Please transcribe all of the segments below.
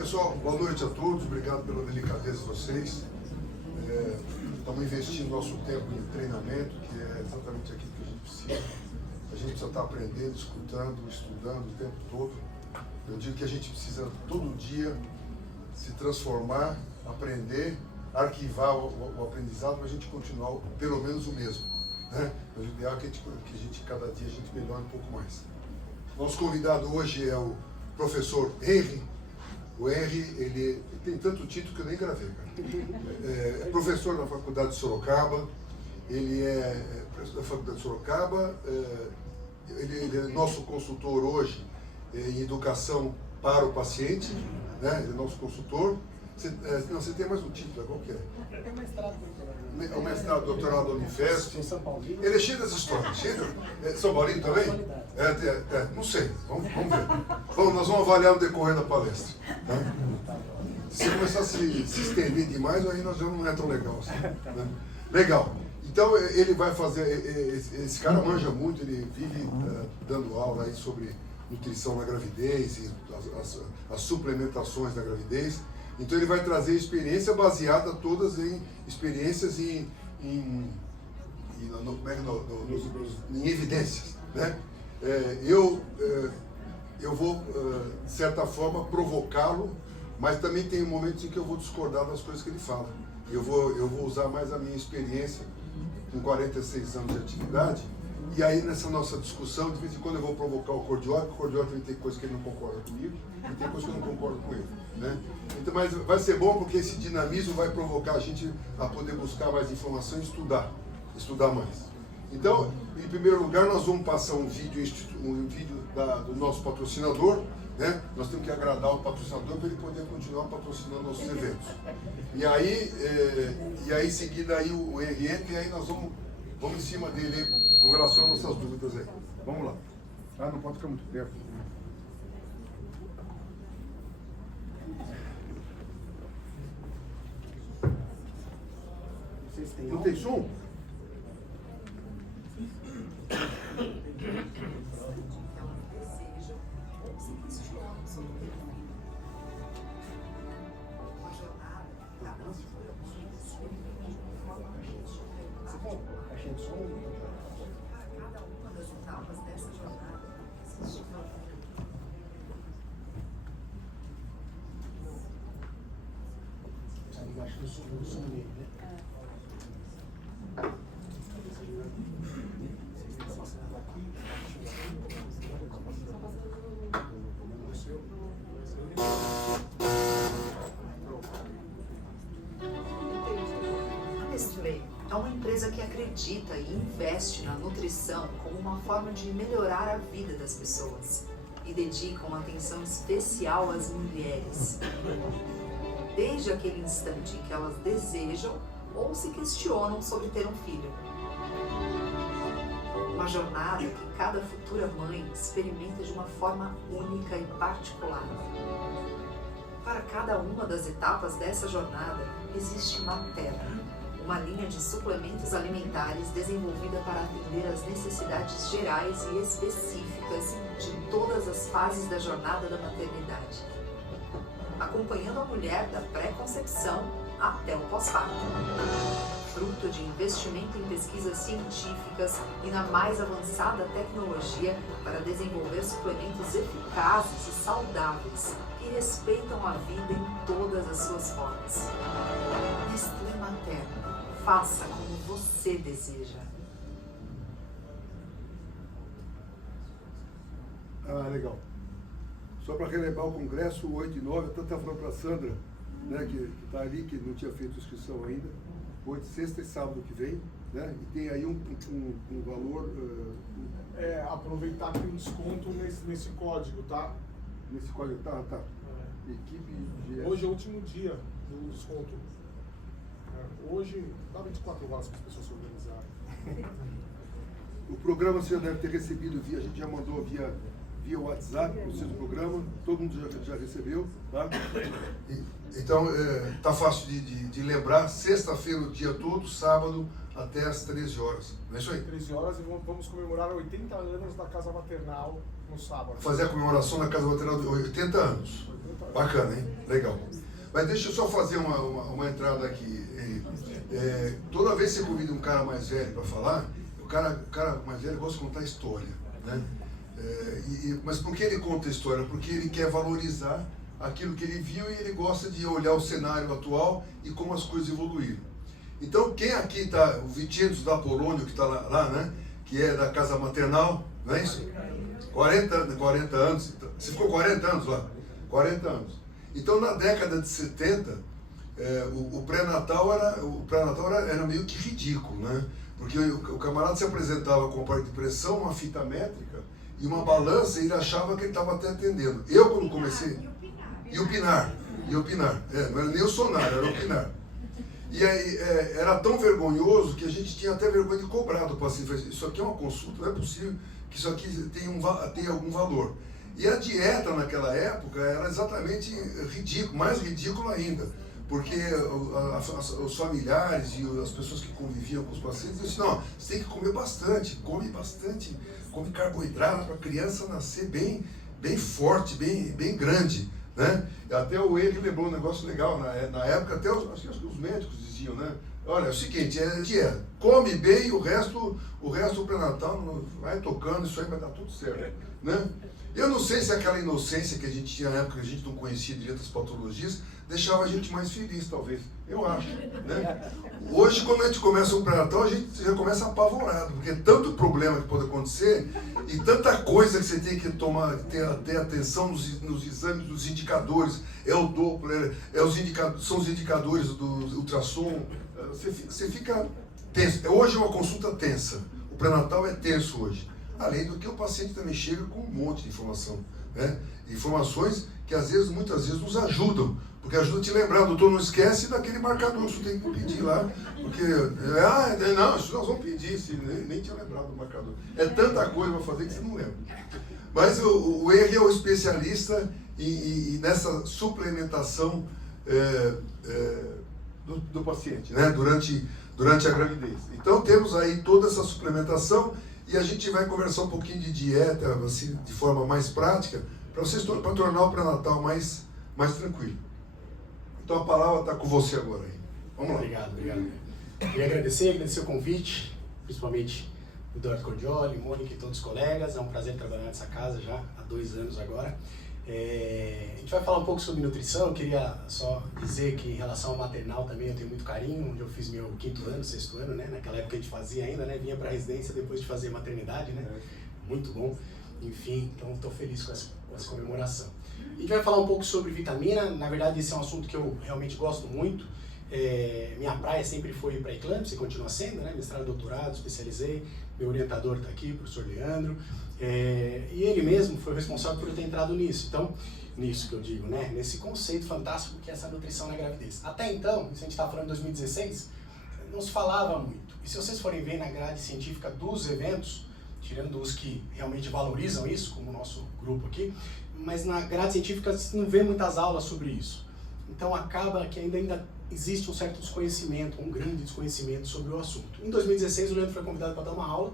Pessoal, boa noite a todos, obrigado pela delicadeza de vocês. Estamos investindo nosso tempo em treinamento, que é exatamente aquilo que a gente precisa. A gente precisa estar aprendendo, escutando, estudando o tempo todo. Eu digo que a gente precisa todo dia se transformar, aprender, arquivar o aprendizado para a gente continuar pelo menos o mesmo. Né? Mas o ideal é que a gente cada dia a gente melhore um pouco mais. Nosso convidado hoje é o professor Henry. O Henry, ele tem tanto título que eu nem gravei, cara. É professor na Faculdade de Sorocaba, ele é professor da Faculdade de Sorocaba, ele é nosso consultor hoje em educação para o paciente, né? Ele é nosso consultor. Você tem mais um título, qual que é? Tem mestrado, doutorado. O mestrado, doutorado da Unifesp. Em São Paulo. Ele é cheio dessas histórias, cheio de... São Paulinho também? Não sei, vamos ver. Nós vamos avaliar no decorrer da palestra. Tá? Se começar a se estender demais, aí nós já não é tão legal assim. Né? Legal. Então ele vai fazer, esse cara manja muito, ele vive dando aula aí sobre nutrição na gravidez e as suplementações da gravidez. Então ele vai trazer experiência baseada todas em experiências em evidências. Né? Eu vou, de certa forma, provocá-lo, mas também tem momentos em que eu vou discordar das coisas que ele fala. Eu vou usar mais a minha experiência, com 46 anos de atividade, e aí nessa nossa discussão, de vez em quando eu vou provocar o Cordiota, porque o Cordiota também tem coisa que ele não concorda comigo, e tem coisa que eu não concordo com ele. Né? Então, mas vai ser bom porque esse dinamismo vai provocar a gente a poder buscar mais informação e estudar mais. Então, em primeiro lugar, nós vamos passar um vídeo do nosso patrocinador, né? Nós temos que agradar o patrocinador para ele poder continuar patrocinando nossos eventos. E aí em seguida, aí o Henry entra, e aí nós vamos em cima dele com relação às nossas dúvidas aí. Vamos lá. Não pode ficar muito perto. Não tem som? É uma empresa que acredita e investe na nutrição como uma forma de melhorar a vida das pessoas e dedica uma atenção especial às mulheres, desde aquele instante em que elas desejam ou se questionam sobre ter um filho. Uma jornada que cada futura mãe experimenta de uma forma única e particular. Para cada uma das etapas dessa jornada, existe Materna, uma linha de suplementos alimentares desenvolvida para atender às necessidades gerais e específicas de todas as fases da jornada da maternidade, acompanhando a mulher da pré-concepção até o pós-parto. Fruto de investimento em pesquisas científicas e na mais avançada tecnologia para desenvolver suplementos eficazes e saudáveis que respeitam a vida em todas as suas formas. Nestlé Materna, faça como você deseja. Legal. Só para relembrar o congresso, o 8 e 9, eu estou falando para a Sandra, né, que está ali, que não tinha feito inscrição ainda, 8, sexta e sábado que vem, né, e tem aí um valor... aproveitar que tem um desconto nesse código, tá? Nesse código, tá. Equipe de... Hoje é o último dia do desconto. Hoje dá 24 horas para as pessoas se organizarem. O programa você já deve ter recebido, a gente já mandou via WhatsApp para vocês o programa, todo mundo já recebeu, tá? Então, tá fácil de lembrar, sexta-feira o dia todo, sábado até às 13 horas. Não é isso aí? 13 horas e vamos comemorar 80 anos da Casa Maternal no sábado. Fazer a comemoração da Casa Maternal de 80 anos. 80 anos. Bacana, hein? Legal. Mas deixa eu só fazer uma entrada aqui. Toda vez que você convida um cara mais velho para falar, o cara mais velho gosta de contar história, né? Mas por que ele conta a história? Porque ele quer valorizar aquilo que ele viu e ele gosta de olhar o cenário atual e como as coisas evoluíram. Então, quem aqui está, o Vicenzo da Polônia, que está lá, né? Que é da Casa Maternal, não é isso? 40 anos. Você ficou 40 anos lá? 40 anos. Então, na década de 70, o pré-natal era meio que ridículo, né? Porque o camarada se apresentava com parte de pressão, uma fita métrica e uma balança e ele achava que ele estava até atendendo. Eu, quando comecei... E o Pinar. Não era nem o sonar, era o Pinar. E aí era tão vergonhoso que a gente tinha até vergonha de cobrar do paciente. Isso aqui é uma consulta, não é possível que isso aqui tenha algum valor. E a dieta naquela época era exatamente ridículo, mais ridículo ainda. Porque os familiares e as pessoas que conviviam com os pacientes diziam assim, não, você tem que comer bastante, come carboidrato para a criança nascer bem forte, bem grande. Né? Até o Henrique lembrou um negócio legal, na época até acho que os médicos diziam, né? Olha, é o seguinte, é dieta, come bem e o resto do pré-natal vai tocando, isso aí vai dar tudo certo, né? Eu não sei se aquela inocência que a gente tinha na época, que a gente não conhecia direito as patologias, deixava a gente mais feliz, talvez, eu acho, né? Hoje, quando a gente começa um pré-natal, a gente já começa apavorado, porque é tanto problema que pode acontecer e tanta coisa que você tem que ter atenção nos exames, dos indicadores, é o Doppler, são os indicadores do ultrassom, você fica tenso. Hoje é uma consulta tensa, o pré-natal é tenso hoje. Além do que o paciente também chega com um monte de informação, né? Informações que muitas vezes nos ajudam, porque ajuda a te lembrar, doutor, não esquece daquele marcador, isso tem que pedir lá, porque, não, isso nós vamos pedir, nem tinha lembrado do marcador. É tanta coisa para fazer que você não lembra. Mas o Henry é o especialista e nessa suplementação do paciente, né? Durante a gravidez. Então temos aí toda essa suplementação e a gente vai conversar um pouquinho de dieta, assim, de forma mais prática, para tornar o pré-natal mais tranquilo. Então a palavra está com você agora aí. Vamos lá. Obrigado. Queria agradecer o convite, principalmente o Eduardo Cordioli, Mônica e todos os colegas. É um prazer trabalhar nessa casa já há 2 anos agora. A gente vai falar um pouco sobre nutrição. Eu queria só dizer que em relação ao maternal também eu tenho muito carinho, onde eu fiz meu 5º ano, 6º ano, né? Naquela época a gente fazia ainda, né? Vinha para a residência depois de fazer maternidade, né? Muito bom. Enfim, então estou feliz com essa comemoração. A gente vai falar um pouco sobre vitamina. Na verdade, esse é um assunto que eu realmente gosto muito. Minha praia sempre foi para eclâmpsia, continua sendo, né? Mestrado, doutorado, especializei. Meu orientador está aqui, o professor Leandro. E ele mesmo foi responsável por eu ter entrado nisso. Então, nisso que eu digo, né? Nesse conceito fantástico que é essa nutrição na gravidez. Até então, se a gente está falando de 2016, não se falava muito. E se vocês forem ver na grade científica dos eventos, tirando os que realmente valorizam isso, como o nosso grupo aqui, mas na grade científica você não vê muitas aulas sobre isso. Então acaba que ainda existe um certo desconhecimento, um grande desconhecimento sobre o assunto. Em 2016 o Leandro foi convidado para dar uma aula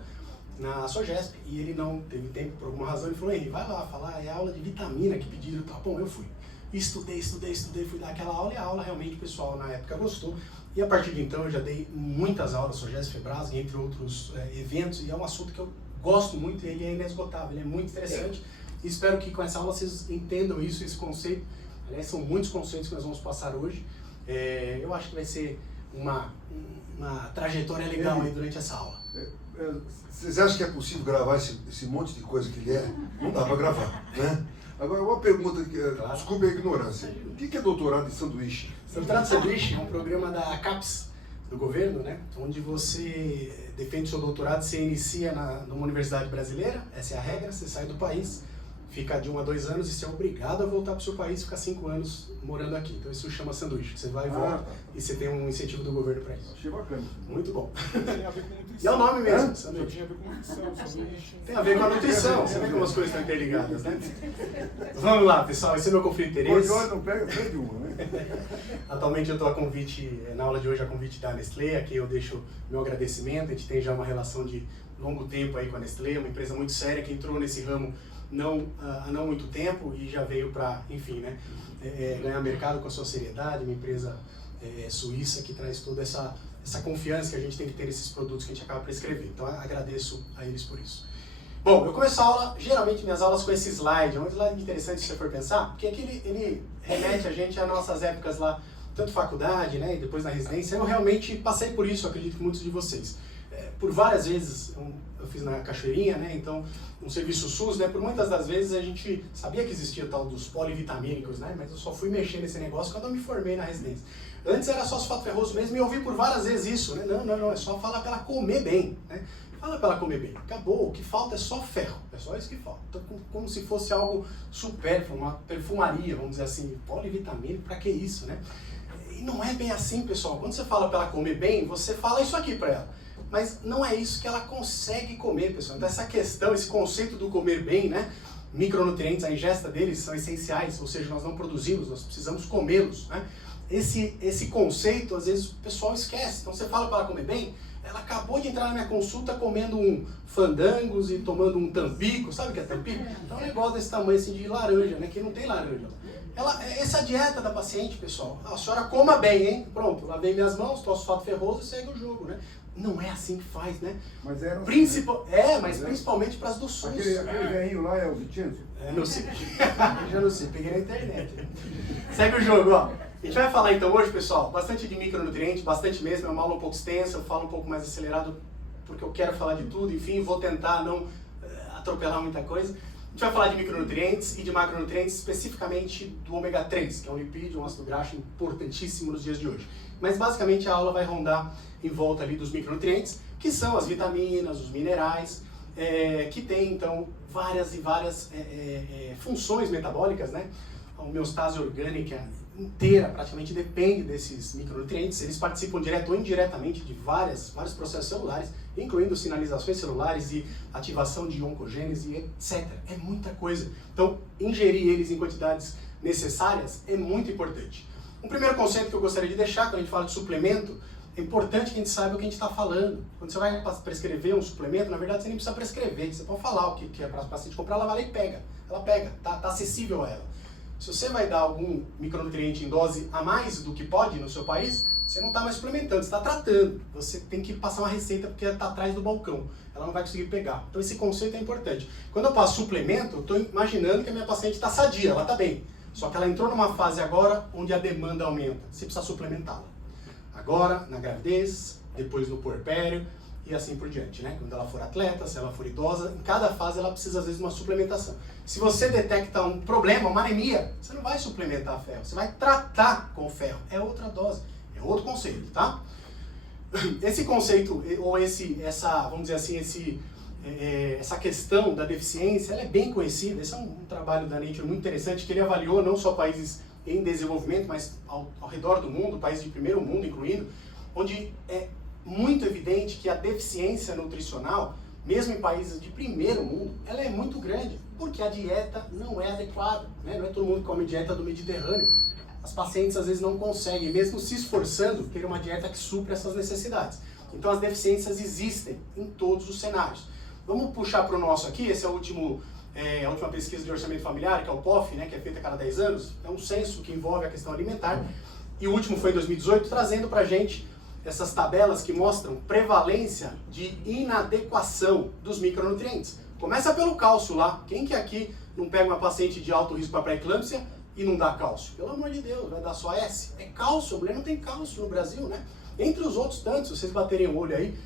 na SOGESP e ele não teve tempo por alguma razão. Ele falou, Henry, vai lá falar, é aula de vitamina que pediram e tal. Bom, eu fui. Estudei, fui dar aquela aula e a aula realmente o pessoal na época gostou. E a partir de então eu já dei muitas aulas, SOGESP, Febrasg, entre outros eventos, e é um assunto que eu gosto muito e ele é inesgotável, ele é muito interessante. E espero que com essa aula vocês entendam isso, esse conceito. Aliás, são muitos conceitos que nós vamos passar hoje. Eu acho que vai ser uma trajetória legal aí durante essa aula. Vocês acham que é possível gravar esse monte de coisa que ele é? Não dá para gravar, né? Agora, uma pergunta, Claro. Desculpe a ignorância. O que é doutorado em sanduíche? Doutorado de Sanduíche é um programa da CAPES, do governo, né? Onde você defende seu doutorado, você inicia numa universidade brasileira, essa é a regra, você sai do país, ficar de 1 a 2 anos e ser obrigado a voltar para o seu país e ficar 5 anos morando aqui. Então isso chama sanduíche. Você vai e volta e você tem um incentivo do governo para isso. Achei bacana. Muito bom. Tem a ver com nutrição. E é o nome mesmo, Já sanduíche. tinha a ver com nutrição, sanduíche. Tem a ver com a nutrição. Você vê como as coisas estão interligadas, né? Vamos lá, pessoal. Esse é meu conflito de interesse. Cordioli não perde uma, né? Atualmente eu estou na aula de hoje a convite da Nestlé, aqui eu deixo meu agradecimento. A gente tem já uma relação de longo tempo aí com a Nestlé, uma empresa muito séria que entrou nesse ramo há não muito tempo e já veio para, enfim, né, ganhar mercado com a sua seriedade, uma empresa suíça que traz toda essa confiança que a gente tem que ter nesses produtos que a gente acaba prescrevendo. Então agradeço a eles por isso. Bom, eu começo a aula, geralmente minhas aulas com esse slide, é um slide interessante se você for pensar, porque aqui ele remete a gente às nossas épocas lá, tanto faculdade, né, e depois na residência. Eu realmente passei por isso, acredito que muitos de vocês. Por várias vezes, eu fiz na Cachoeirinha, né, então um serviço SUS, né, por muitas das vezes a gente sabia que existia o tal dos polivitamínicos, né, mas eu só fui mexer nesse negócio quando eu me formei na residência. Antes era só sulfato ferroso mesmo e eu ouvi por várias vezes isso, né, não, é só falar para ela comer bem, né. Fala para ela comer bem. Acabou. O que falta é só ferro. É só isso que falta. Então, como se fosse algo supérfluo, uma perfumaria, vamos dizer assim. Polivitamínico, para que isso, né? E não é bem assim, pessoal. Quando você fala para ela comer bem, você fala isso aqui para ela. Mas não é isso que ela consegue comer, pessoal. Então, essa questão, esse conceito do comer bem, né? Micronutrientes, a ingesta deles são essenciais. Ou seja, nós não produzimos, nós precisamos comê-los, né? Esse conceito, às vezes, o pessoal esquece. Então, você fala para ela comer bem, ela acabou de entrar na minha consulta comendo um fandangos e tomando um tampico, sabe o que é tampico? Então é um negócio desse tamanho assim de laranja, né? Que não tem laranja. Essa é a dieta da paciente, pessoal. A senhora coma bem, hein? Pronto, lavei minhas mãos, tomo sulfato ferroso e segue o jogo, né? Não é assim que faz, né? Mas era mas principalmente para as do SUS. Aquele velhinho lá é o Vicenzo? Não sei. Já não sei, peguei na internet. Né? Segue o jogo, ó. A gente vai falar então hoje, pessoal, bastante de micronutrientes, bastante mesmo, é uma aula um pouco extensa, eu falo um pouco mais acelerado porque eu quero falar de tudo, enfim, vou tentar não atropelar muita coisa. A gente vai falar de micronutrientes e de macronutrientes, especificamente do ômega 3, que é um lipídio, um ácido graxo importantíssimo nos dias de hoje. Mas basicamente a aula vai rondar em volta ali dos micronutrientes, que são as vitaminas, os minerais, que tem então várias e várias funções metabólicas, né? A homeostase orgânica inteira praticamente depende desses micronutrientes. Eles participam direto ou indiretamente de vários processos celulares, incluindo sinalizações celulares e ativação de oncogênese, etc. É muita coisa. Então, ingerir eles em quantidades necessárias é muito importante. Um primeiro conceito que eu gostaria de deixar, quando a gente fala de suplemento, é importante que a gente saiba o que a gente está falando. Quando você vai prescrever um suplemento, na verdade você nem precisa prescrever. Você pode falar o que é para a paciente comprar, ela vai lá e pega. Ela pega, tá acessível a ela. Se você vai dar algum micronutriente em dose a mais do que pode no seu país, você não está mais suplementando, você está tratando. Você tem que passar uma receita porque ela está atrás do balcão. Ela não vai conseguir pegar. Então esse conceito é importante. Quando eu passo suplemento, eu estou imaginando que a minha paciente está sadia, ela está bem. Só que ela entrou numa fase agora onde a demanda aumenta. Você precisa suplementá-la. Agora, na gravidez, depois no puerpério e assim por diante, né? Quando ela for atleta, se ela for idosa, em cada fase ela precisa às vezes de uma suplementação. Se você detecta um problema, uma anemia, você não vai suplementar ferro, você vai tratar com ferro. É outra dose, é outro conceito, tá? Esse conceito, ou vamos dizer assim, essa questão da deficiência, ela é bem conhecida. Esse é um trabalho da Nature muito interessante, que ele avaliou não só países em desenvolvimento, mas ao redor do mundo, países de primeiro mundo incluindo, onde é muito evidente que a deficiência nutricional, mesmo em países de primeiro mundo, ela é muito grande, porque a dieta não é adequada, né? Não é todo mundo que come dieta do Mediterrâneo. As pacientes às vezes não conseguem, mesmo se esforçando, ter uma dieta que supra essas necessidades. Então as deficiências existem em todos os cenários. Vamos puxar para o nosso aqui, esse é a última pesquisa de orçamento familiar, que é o POF, né, que é feita a cada 10 anos, é um censo que envolve a questão alimentar, e o último foi em 2018, trazendo para a gente essas tabelas que mostram prevalência de inadequação dos micronutrientes. Começa pelo cálcio lá. Quem que aqui não pega uma paciente de alto risco para pré-eclâmpsia e não dá cálcio? Pelo amor de Deus, vai dar só S? É cálcio, a mulher não tem cálcio no Brasil, né? Entre os outros tantos, se vocês baterem o olho aí,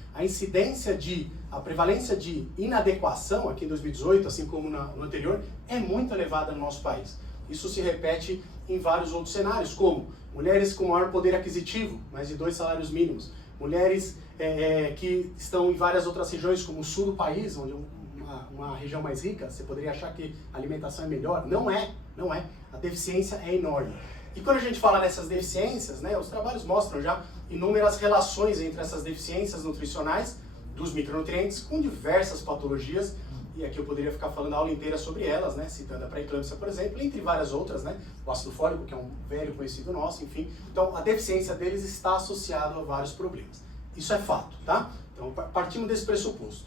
a prevalência de inadequação aqui em 2018, assim como no anterior, é muito elevada no nosso país. Isso se repete em vários outros cenários, como mulheres com maior poder aquisitivo, mais de 2 salários mínimos, mulheres que estão em várias outras regiões, como o sul do país, onde uma região mais rica, você poderia achar que a alimentação é melhor. Não é, não é. A deficiência é enorme. E quando a gente fala nessas deficiências, né, os trabalhos mostram já inúmeras relações entre essas deficiências nutricionais dos micronutrientes com diversas patologias, e aqui eu poderia ficar falando a aula inteira sobre elas, né, citando a pré-eclâmpsia, por exemplo, entre várias outras, né, o ácido fólico, que é um velho conhecido nosso, enfim. Então, a deficiência deles está associada a vários problemas. Isso é fato, tá? Então, partimos desse pressuposto.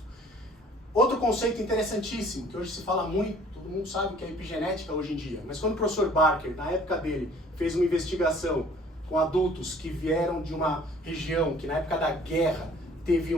Outro conceito interessantíssimo, que hoje se fala muito, todo mundo sabe o que é epigenética hoje em dia, mas quando o professor Barker, na época dele, fez uma investigação com adultos que vieram de uma região que na época da guerra teve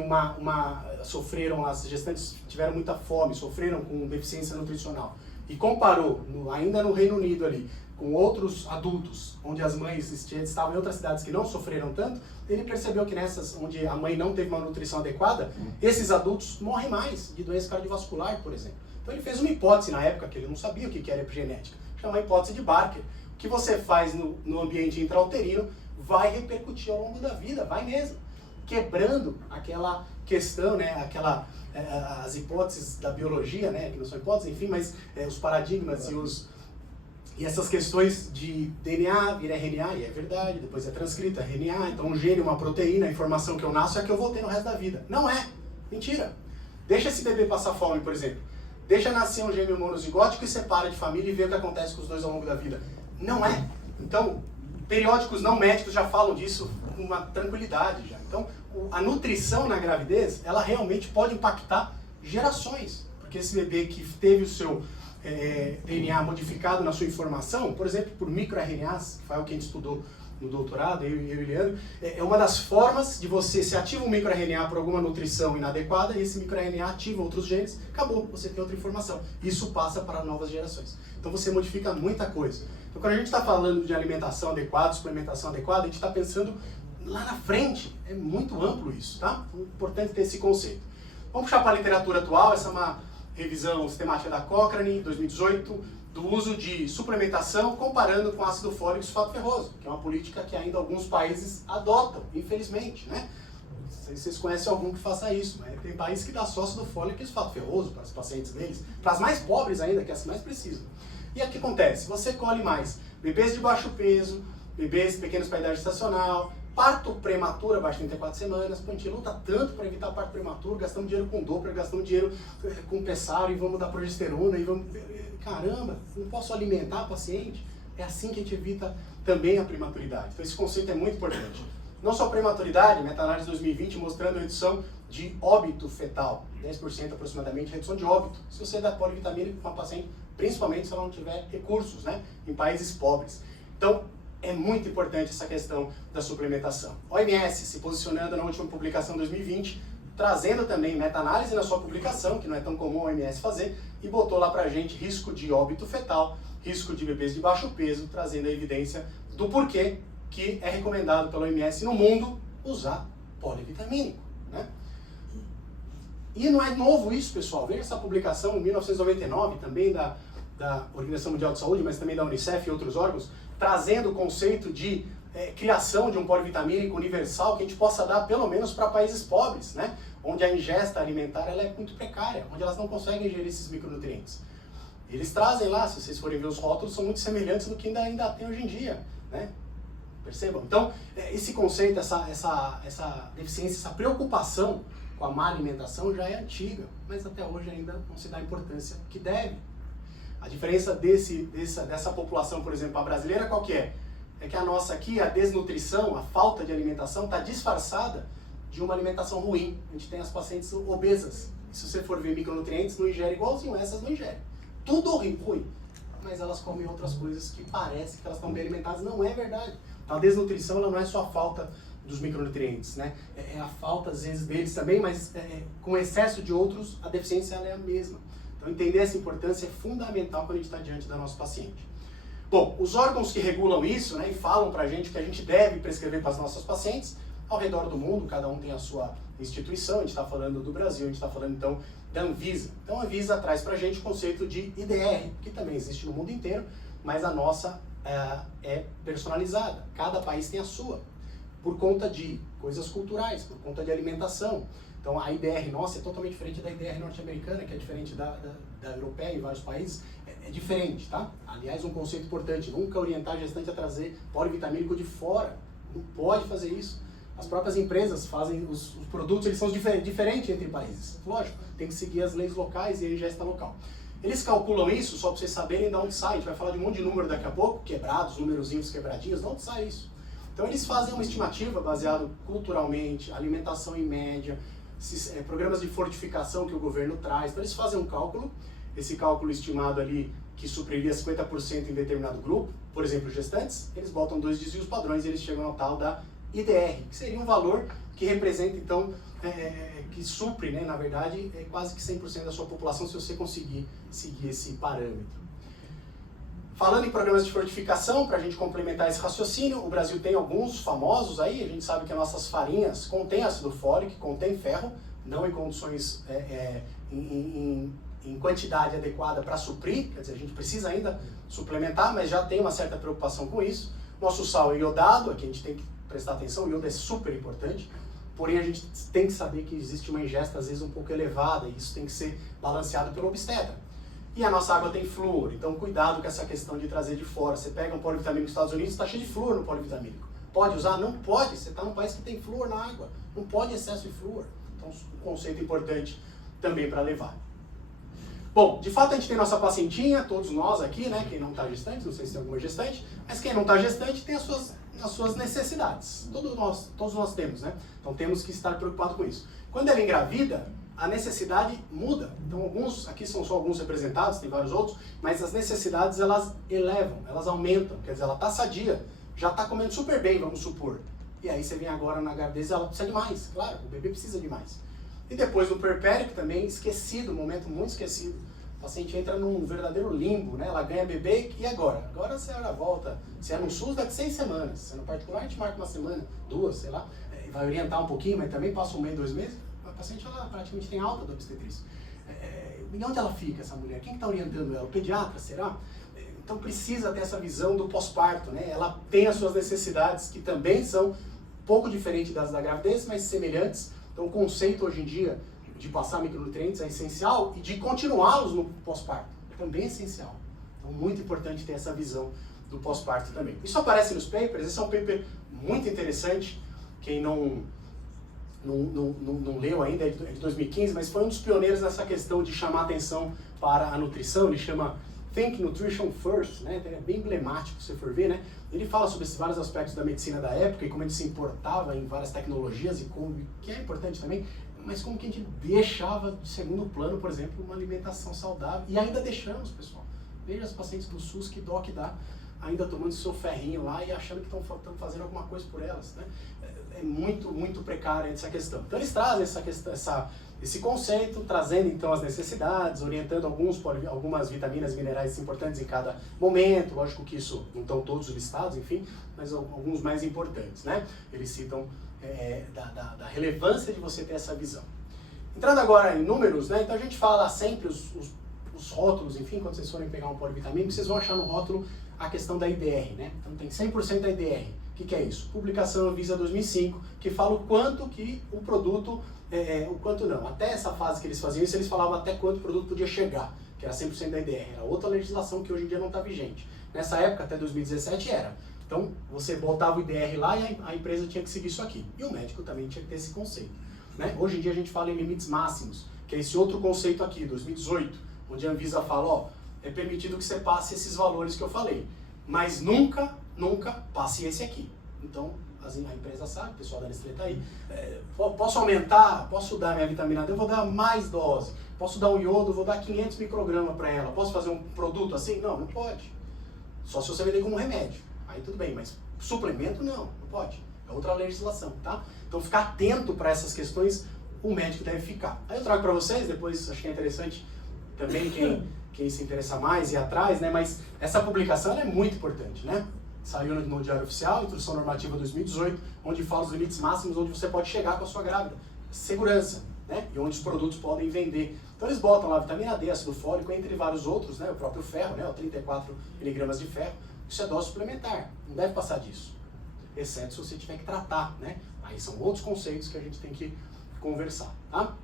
sofreram, as gestantes tiveram muita fome, sofreram com deficiência nutricional, e comparou, ainda no Reino Unido ali, com outros adultos, onde as mães estavam em outras cidades que não sofreram tanto, ele percebeu que nessas onde a mãe não teve uma nutrição adequada, esses adultos morrem mais de doença cardiovascular, por exemplo. Então ele fez uma hipótese na época, que ele não sabia o que era epigenética, chama a hipótese de Barker. O que você faz no ambiente intrauterino vai repercutir ao longo da vida, vai mesmo. Quebrando aquela questão, né, as hipóteses da biologia, né, que não são hipóteses, enfim, mas os paradigmas e essas questões de DNA vira RNA, e é verdade, depois é transcrito, é RNA, então um gene, uma proteína, a informação que eu nasço é a que eu vou ter no resto da vida. Não é, mentira. Deixa esse bebê passar fome, por exemplo. Deixa nascer um gêmeo monozigótico e separa de família e vê o que acontece com os dois ao longo da vida. Não é. Então, periódicos não médicos já falam disso com uma tranquilidade já. Então, a nutrição na gravidez, ela realmente pode impactar gerações. Porque esse bebê que teve o seu DNA modificado na sua informação, por exemplo, por microRNAs, que foi o que a gente estudou no doutorado, eu e o Leandro, é uma das formas de você, se ativa um microRNA por alguma nutrição inadequada, e esse microRNA ativa outros genes, acabou, você tem outra informação. Isso passa para novas gerações. Então você modifica muita coisa. Então quando a gente está falando de alimentação adequada, suplementação adequada, a gente está pensando lá na frente. É muito amplo isso, tá? Então, é importante ter esse conceito. Vamos puxar para a literatura atual, essa é uma revisão sistemática da Cochrane, 2018, do uso de suplementação comparando com ácido fólico e sulfato ferroso, que é uma política que ainda alguns países adotam, infelizmente, né? Não sei se vocês conhecem algum que faça isso, mas tem países que dá só ácido fólico e sulfato ferroso para os pacientes deles, para as mais pobres ainda, que é as que mais precisam. E o que acontece? Você colhe mais bebês de baixo peso, bebês pequenos para idade gestacional, parto prematuro abaixo de 34 semanas, a gente luta tanto para evitar parto prematuro, gastamos dinheiro com Doppler, gastamos dinheiro com Pessaro e vamos dar progesterona e vamos... Caramba, não posso alimentar a paciente? É assim que a gente evita também a prematuridade. Então esse conceito é muito importante. Não só prematuridade, meta-análise 2020 mostrando a redução de óbito fetal, 10% aproximadamente, redução de óbito, se você dá polivitamínico para uma paciente, principalmente se ela não tiver recursos, né, em países pobres. Então, é muito importante essa questão da suplementação. OMS se posicionando na última publicação 2020, trazendo também meta-análise na sua publicação, que não é tão comum a OMS fazer, e botou lá pra gente risco de óbito fetal, risco de bebês de baixo peso, trazendo a evidência do porquê que é recomendado pela OMS no mundo usar polivitamínico, né? E não é novo isso, pessoal. Veja essa publicação em 1999, também da Organização Mundial de Saúde, mas também da Unicef e outros órgãos, trazendo o conceito de criação de um polivitamínico universal que a gente possa dar pelo menos para países pobres, né? Onde a ingesta alimentar ela é muito precária, onde elas não conseguem ingerir esses micronutrientes. Eles trazem lá, se vocês forem ver os rótulos, são muito semelhantes do que ainda tem hoje em dia, né? Percebam? Então, esse conceito, essa deficiência, essa preocupação com a má alimentação já é antiga, mas até hoje ainda não se dá a importância que deve. A diferença dessa população, por exemplo, a brasileira, qual que é? É que a nossa aqui, a desnutrição, a falta de alimentação, está disfarçada de uma alimentação ruim. A gente tem as pacientes obesas. E se você for ver micronutrientes, não ingere igualzinho, essas não ingerem. Tudo ruim, mas elas comem outras coisas que parece que elas estão bem alimentadas. Não é verdade. A desnutrição ela não é só a falta dos micronutrientes, né? É a falta, às vezes, deles também, mas com excesso de outros, a deficiência ela é a mesma. Então, entender essa importância é fundamental quando a gente está diante da nossa paciente. Bom, os órgãos que regulam isso, né, e falam pra gente que a gente deve prescrever para as nossas pacientes, ao redor do mundo, cada um tem a sua instituição, a gente está falando do Brasil, a gente está falando então da Anvisa. Então a Anvisa traz pra gente o conceito de IDR, que também existe no mundo inteiro, mas a nossa é personalizada, cada país tem a sua, por conta de coisas culturais, por conta de alimentação. Então a IDR nossa é totalmente diferente da IDR norte-americana, que é diferente da europeia em vários países. É diferente, tá? Aliás, um conceito importante, nunca orientar a gestante a trazer polivitamínico de fora. Não pode fazer isso. As próprias empresas fazem os produtos, eles são diferentes entre países. Lógico, tem que seguir as leis locais e a ingesta local. Eles calculam isso, só para vocês saberem de onde sai. A gente vai falar de um monte de número daqui a pouco, quebrados, númerozinhos quebradinhos, de onde sai isso? Então eles fazem uma estimativa baseado culturalmente, alimentação em média, programas de fortificação que o governo traz. Então eles fazem um cálculo, esse cálculo estimado ali que supriria 50% em determinado grupo, por exemplo, gestantes, eles botam 2 desvios padrões e eles chegam ao tal da IDR, que seria um valor que representa, então, que supre, né, na verdade, quase que 100% da sua população se você conseguir seguir esse parâmetro. Falando em programas de fortificação, para a gente complementar esse raciocínio, o Brasil tem alguns famosos aí, a gente sabe que as nossas farinhas contêm ácido fólico, contém ferro, não em condições, em quantidade adequada para suprir, quer dizer, a gente precisa ainda suplementar, mas já tem uma certa preocupação com isso. Nosso sal é iodado, aqui a gente tem que prestar atenção, o iodo é super importante, porém a gente tem que saber que existe uma ingesta às vezes um pouco elevada, e isso tem que ser balanceado pelo obstetra. E a nossa água tem flúor, então cuidado com essa questão de trazer de fora. Você pega um polivitamínico dos Estados Unidos, está cheio de flúor no polivitamínico. Pode usar? Não pode, você está num país que tem flúor na água, não pode excesso de flúor. Então um conceito importante também para levar. Bom, de fato a gente tem nossa pacientinha, todos nós aqui, né, quem não está gestante, não sei se tem alguma gestante, mas quem não está gestante tem as suas necessidades. Todos nós temos, né? Então temos que estar preocupados com isso. Quando ela engravida, a necessidade muda. Então alguns, aqui são só alguns representados, tem vários outros, mas as necessidades elas elevam, elas aumentam. Quer dizer, ela está sadia, já está comendo super bem, vamos supor. E aí você vem agora na gravidez, ela precisa de mais, claro, o bebê precisa de mais. E depois no puerpério, também esquecido, um momento muito esquecido. O paciente entra num verdadeiro limbo, né? Ela ganha bebê, e agora? Agora a senhora volta, se é no SUS, daqui 6 semanas. Se é no particular, a gente marca uma semana, 2, sei lá. Vai orientar um pouquinho, mas também passa 1 mês, 2 meses. A paciente, ela praticamente tem alta da obstetrícia. E onde ela fica, essa mulher? Quem está orientando ela? O pediatra, será? Então precisa ter essa visão do pós-parto, né? Ela tem as suas necessidades, que também são um pouco diferentes das da gravidez, mas semelhantes. Então o conceito hoje em dia de passar micronutrientes é essencial, e de continuá-los no pós-parto também é essencial. Então muito importante ter essa visão do pós-parto também. Isso aparece nos papers, esse é um paper muito interessante, quem não leu ainda, é de 2015, mas foi um dos pioneiros nessa questão de chamar atenção para a nutrição. Ele chama Think Nutrition First, né? É bem emblemático se você for ver, né? Ele fala sobre esses vários aspectos da medicina da época e como ele se importava em várias tecnologias e como, que é importante também, mas como que a gente deixava de segundo plano, por exemplo, uma alimentação saudável, e ainda deixamos, pessoal. Veja os pacientes do SUS, que dó que dá, ainda tomando seu ferrinho lá e achando que estão fazendo alguma coisa por elas, né? É muito, muito precária essa questão. Então eles trazem esse conceito, trazendo então as necessidades, orientando algumas vitaminas e minerais importantes em cada momento. Lógico que isso não estão todos listados, enfim, mas alguns mais importantes, né? Eles citam da relevância de você ter essa visão. Entrando agora em números, né? Então a gente fala sempre os rótulos, enfim, quando vocês forem pegar um polivitamínico, vocês vão achar no rótulo a questão da IDR, né? Então tem 100% da IDR. O que é isso? Publicação Anvisa 2005, que fala o quanto que o produto, o quanto não. Até essa fase que eles faziam isso, eles falavam até quanto o produto podia chegar, que era 100% da IDR. Era outra legislação que hoje em dia não está vigente. Nessa época, até 2017, era. Então, você botava o IDR lá e a empresa tinha que seguir isso aqui. E o médico também tinha que ter esse conceito, né? Hoje em dia a gente fala em limites máximos, que é esse outro conceito aqui, 2018, onde a Anvisa fala, ó, é permitido que você passe esses valores que eu falei, mas nunca passe esse aqui. Então, a empresa sabe, o pessoal da Nestlé está aí, posso aumentar, posso dar minha vitamina D, eu vou dar mais dose, posso dar um iodo, vou dar 500 microgramas para ela, posso fazer um produto assim? Não pode. Só se você vender como remédio, aí tudo bem, mas suplemento não pode. É outra legislação, tá? Então, ficar atento para essas questões, o médico deve ficar. Aí eu trago para vocês, depois acho que é interessante também quem se interessa mais e atrás, né? Mas essa publicação ela é muito importante, né? Saiu no Diário Oficial, Instrução Normativa 2018, onde fala os limites máximos onde você pode chegar com a sua grávida. Segurança, né? E onde os produtos podem vender. Então eles botam lá vitamina D, ácido fólico, entre vários outros, né? O próprio ferro, né? O 34 miligramas de ferro. Isso é dose suplementar, não deve passar disso. Exceto se você tiver que tratar, né? Aí são outros conceitos que a gente tem que conversar, tá?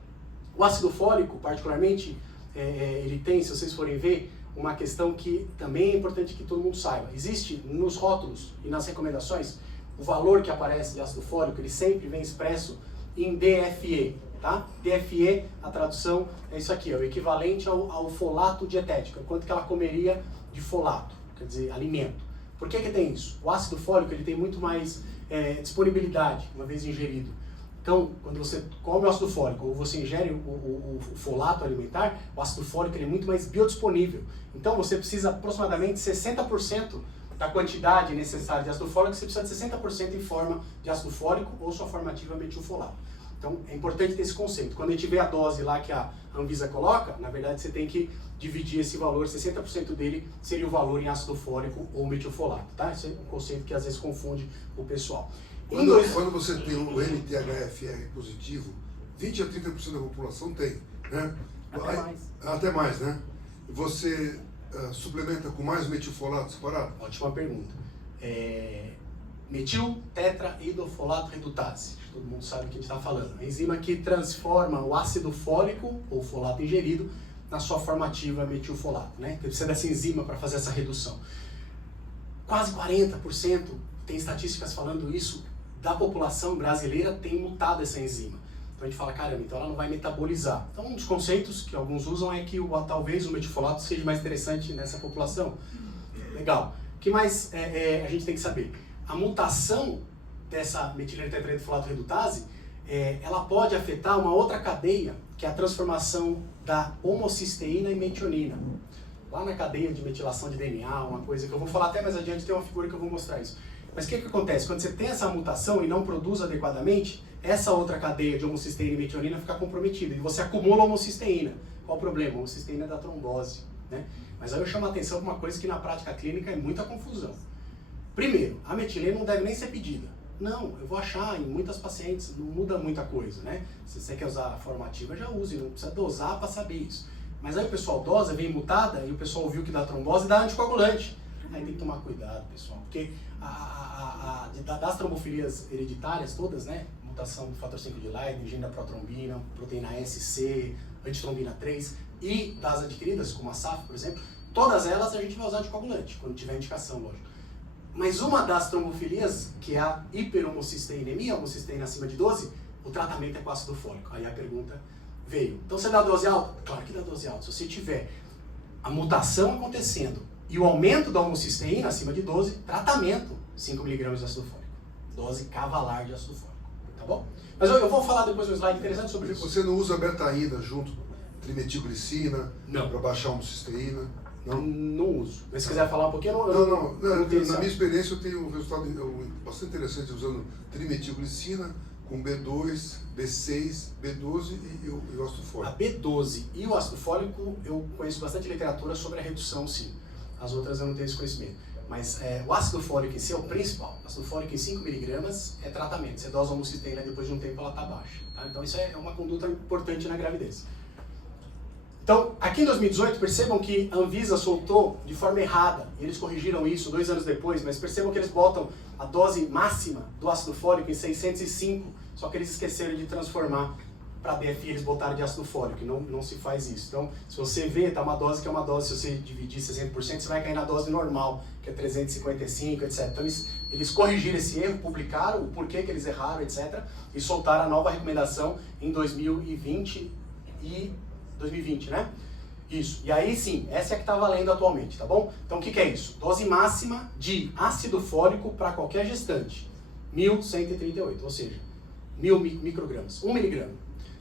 O ácido fólico, particularmente, ele tem, se vocês forem ver, uma questão que também é importante que todo mundo saiba. Existe nos rótulos e nas recomendações, o valor que aparece de ácido fólico, ele sempre vem expresso em DFE, tá? DFE, a tradução é isso aqui, é o equivalente ao folato dietético, quanto que ela comeria de folato, quer dizer, alimento. Por que tem isso? O ácido fólico ele tem muito mais disponibilidade, uma vez ingerido. Então, quando você come o ácido fólico ou você ingere o folato alimentar, o ácido fólico ele é muito mais biodisponível. Então, você precisa aproximadamente 60% da quantidade necessária de ácido fólico, você precisa de 60% em forma de ácido fólico ou sua forma ativa metilfolato. Então, é importante ter esse conceito. Quando a gente vê a dose lá que a Anvisa coloca, na verdade você tem que dividir esse valor, 60% dele seria o valor em ácido fólico ou metilfolato, tá? Esse é um conceito que às vezes confunde o pessoal. Quando você tem um MTHFR positivo, 20 a 30% da população tem, né? Até mais. Até mais, né? Você suplementa com mais metilfolato separado? Ótima pergunta. Metil tetraidofolato redutase. Todo mundo sabe o que a gente está falando. A enzima que transforma o ácido fólico, ou folato ingerido, na sua forma ativa metilfolato, né? Precisa dessa enzima para fazer essa redução. Quase 40%, tem estatísticas falando isso, da população brasileira tem mutado essa enzima. Então a gente fala, caramba, então ela não vai metabolizar. Então um dos conceitos que alguns usam é que talvez o metilfolato seja mais interessante nessa população. Legal. O que mais a gente tem que saber? A mutação dessa metileno tetraidofolato redutase, ela pode afetar uma outra cadeia, que é a transformação da homocisteína em metionina. Lá na cadeia de metilação de DNA, uma coisa que eu vou falar até mais adiante, tem uma figura que eu vou mostrar isso. Mas o que acontece? Quando você tem essa mutação e não produz adequadamente, essa outra cadeia de homocisteína e metionina fica comprometida. E você acumula homocisteína. Qual o problema? A homocisteína é da trombose, né? Mas aí eu chamo a atenção para uma coisa que na prática clínica é muita confusão. Primeiro, a metilena não deve nem ser pedida. Não, eu vou achar em muitas pacientes, não muda muita coisa, né? Se você quer usar a forma ativa, já use, não precisa dosar para saber isso. Mas aí o pessoal dosa, vem mutada, e o pessoal viu que dá trombose e dá anticoagulante. Aí tem que tomar cuidado, pessoal, porque das trombofilias hereditárias todas, né? Mutação do fator 5 de Leiden, gene da protrombina, proteína SC, antitrombina 3, e das adquiridas, como a SAF, por exemplo, todas elas a gente vai usar anticoagulante, quando tiver indicação, lógico. Mas uma das trombofilias, que é a hiperhomocisteinemia, homocisteína acima de 12, o tratamento é com ácido fólico. Aí a pergunta veio. Então você dá dose alta? Claro que dá dose alta. Se você tiver a mutação acontecendo e o aumento da homocisteína acima de 12, tratamento, 5 mg de ácido fólico. Dose cavalar de ácido fólico. Tá bom? Mas eu vou falar depois um slide interessante sobre isso. Você não usa betaína junto, trimetilglicina, Não. para baixar a homocisteína? Não uso. Mas se quiser falar um pouquinho, Não. tenho Na minha experiência eu tenho um resultado bastante interessante usando trimetilglicina com B2, B6, B12 e o ácido A fólico. B12 e o ácido fólico, eu conheço bastante literatura sobre a redução, sim. As outras eu não tenho esse conhecimento. Mas o ácido fólico em si é o principal. O ácido fólico em 5 mg é tratamento. Você dosa a homocisteína, depois de um tempo ela está baixa. Tá? Então isso é uma conduta importante na gravidez. Então, aqui em 2018, percebam que a Anvisa soltou de forma errada, e eles corrigiram isso 2 anos depois, mas percebam que eles botam a dose máxima do ácido fólico em 605, só que eles esqueceram de transformar para DFI, eles botaram de ácido fólico, e não se faz isso. Então, se você vê, tá uma dose que é uma dose, se você dividir 60%, você vai cair na dose normal, que é 355, etc. Então, eles corrigiram esse erro, publicaram o porquê que eles erraram, etc. E soltaram a nova recomendação em 2020, né? Isso. E aí sim, essa é a que está valendo atualmente, tá bom? Então o que é isso? Dose máxima de ácido fólico para qualquer gestante. 1.138, ou seja, 1.000 microgramas, 1 miligrama.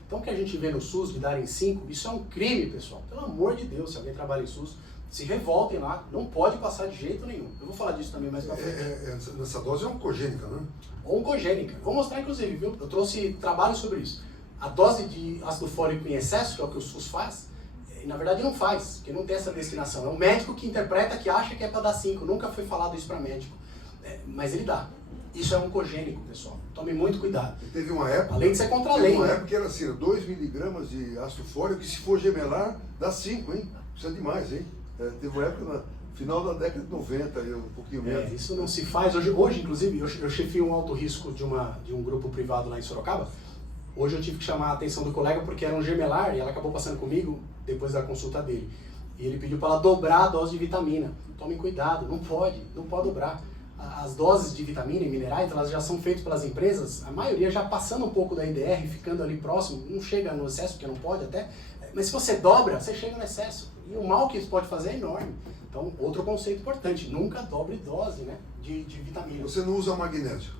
Então o que a gente vê no SUS de darem 5, isso é um crime, pessoal. Pelo amor de Deus, se alguém trabalha em SUS, se revoltem lá, não pode passar de jeito nenhum. Eu vou falar disso também mais pra frente. Nessa dose é oncogênica, né? Oncogênica. Vou mostrar inclusive, viu? Eu trouxe trabalho sobre isso. A dose de ácido fólico em excesso, que é o que o SUS faz, na verdade não faz, porque não tem essa destinação. É o médico que interpreta, que acha que é para dar 5. Nunca foi falado isso para médico. Mas ele dá. Isso é oncogênico, pessoal. Tome muito cuidado. E teve uma época... Além de ser contra a lei, Teve uma né? época que era assim, 2 miligramas de ácido fólico, e se for gemelar, dá 5, hein? Isso é demais, hein? Teve uma época no final da década de 90, um pouquinho menos. Isso não se faz. Hoje inclusive, eu chefio um alto risco de um grupo privado lá em Sorocaba. Hoje eu tive que chamar a atenção do colega porque era um gemelar e ela acabou passando comigo depois da consulta dele. E ele pediu para ela dobrar a dose de vitamina. Tomem cuidado, não pode dobrar. As doses de vitamina e minerais, elas já são feitas pelas empresas, a maioria já passando um pouco da IDR, ficando ali próximo, não chega no excesso, porque não pode até, mas se você dobra, você chega no excesso. E o mal que isso pode fazer é enorme. Então, outro conceito importante, nunca dobre dose, né, de vitamina. Você não usa magnésio?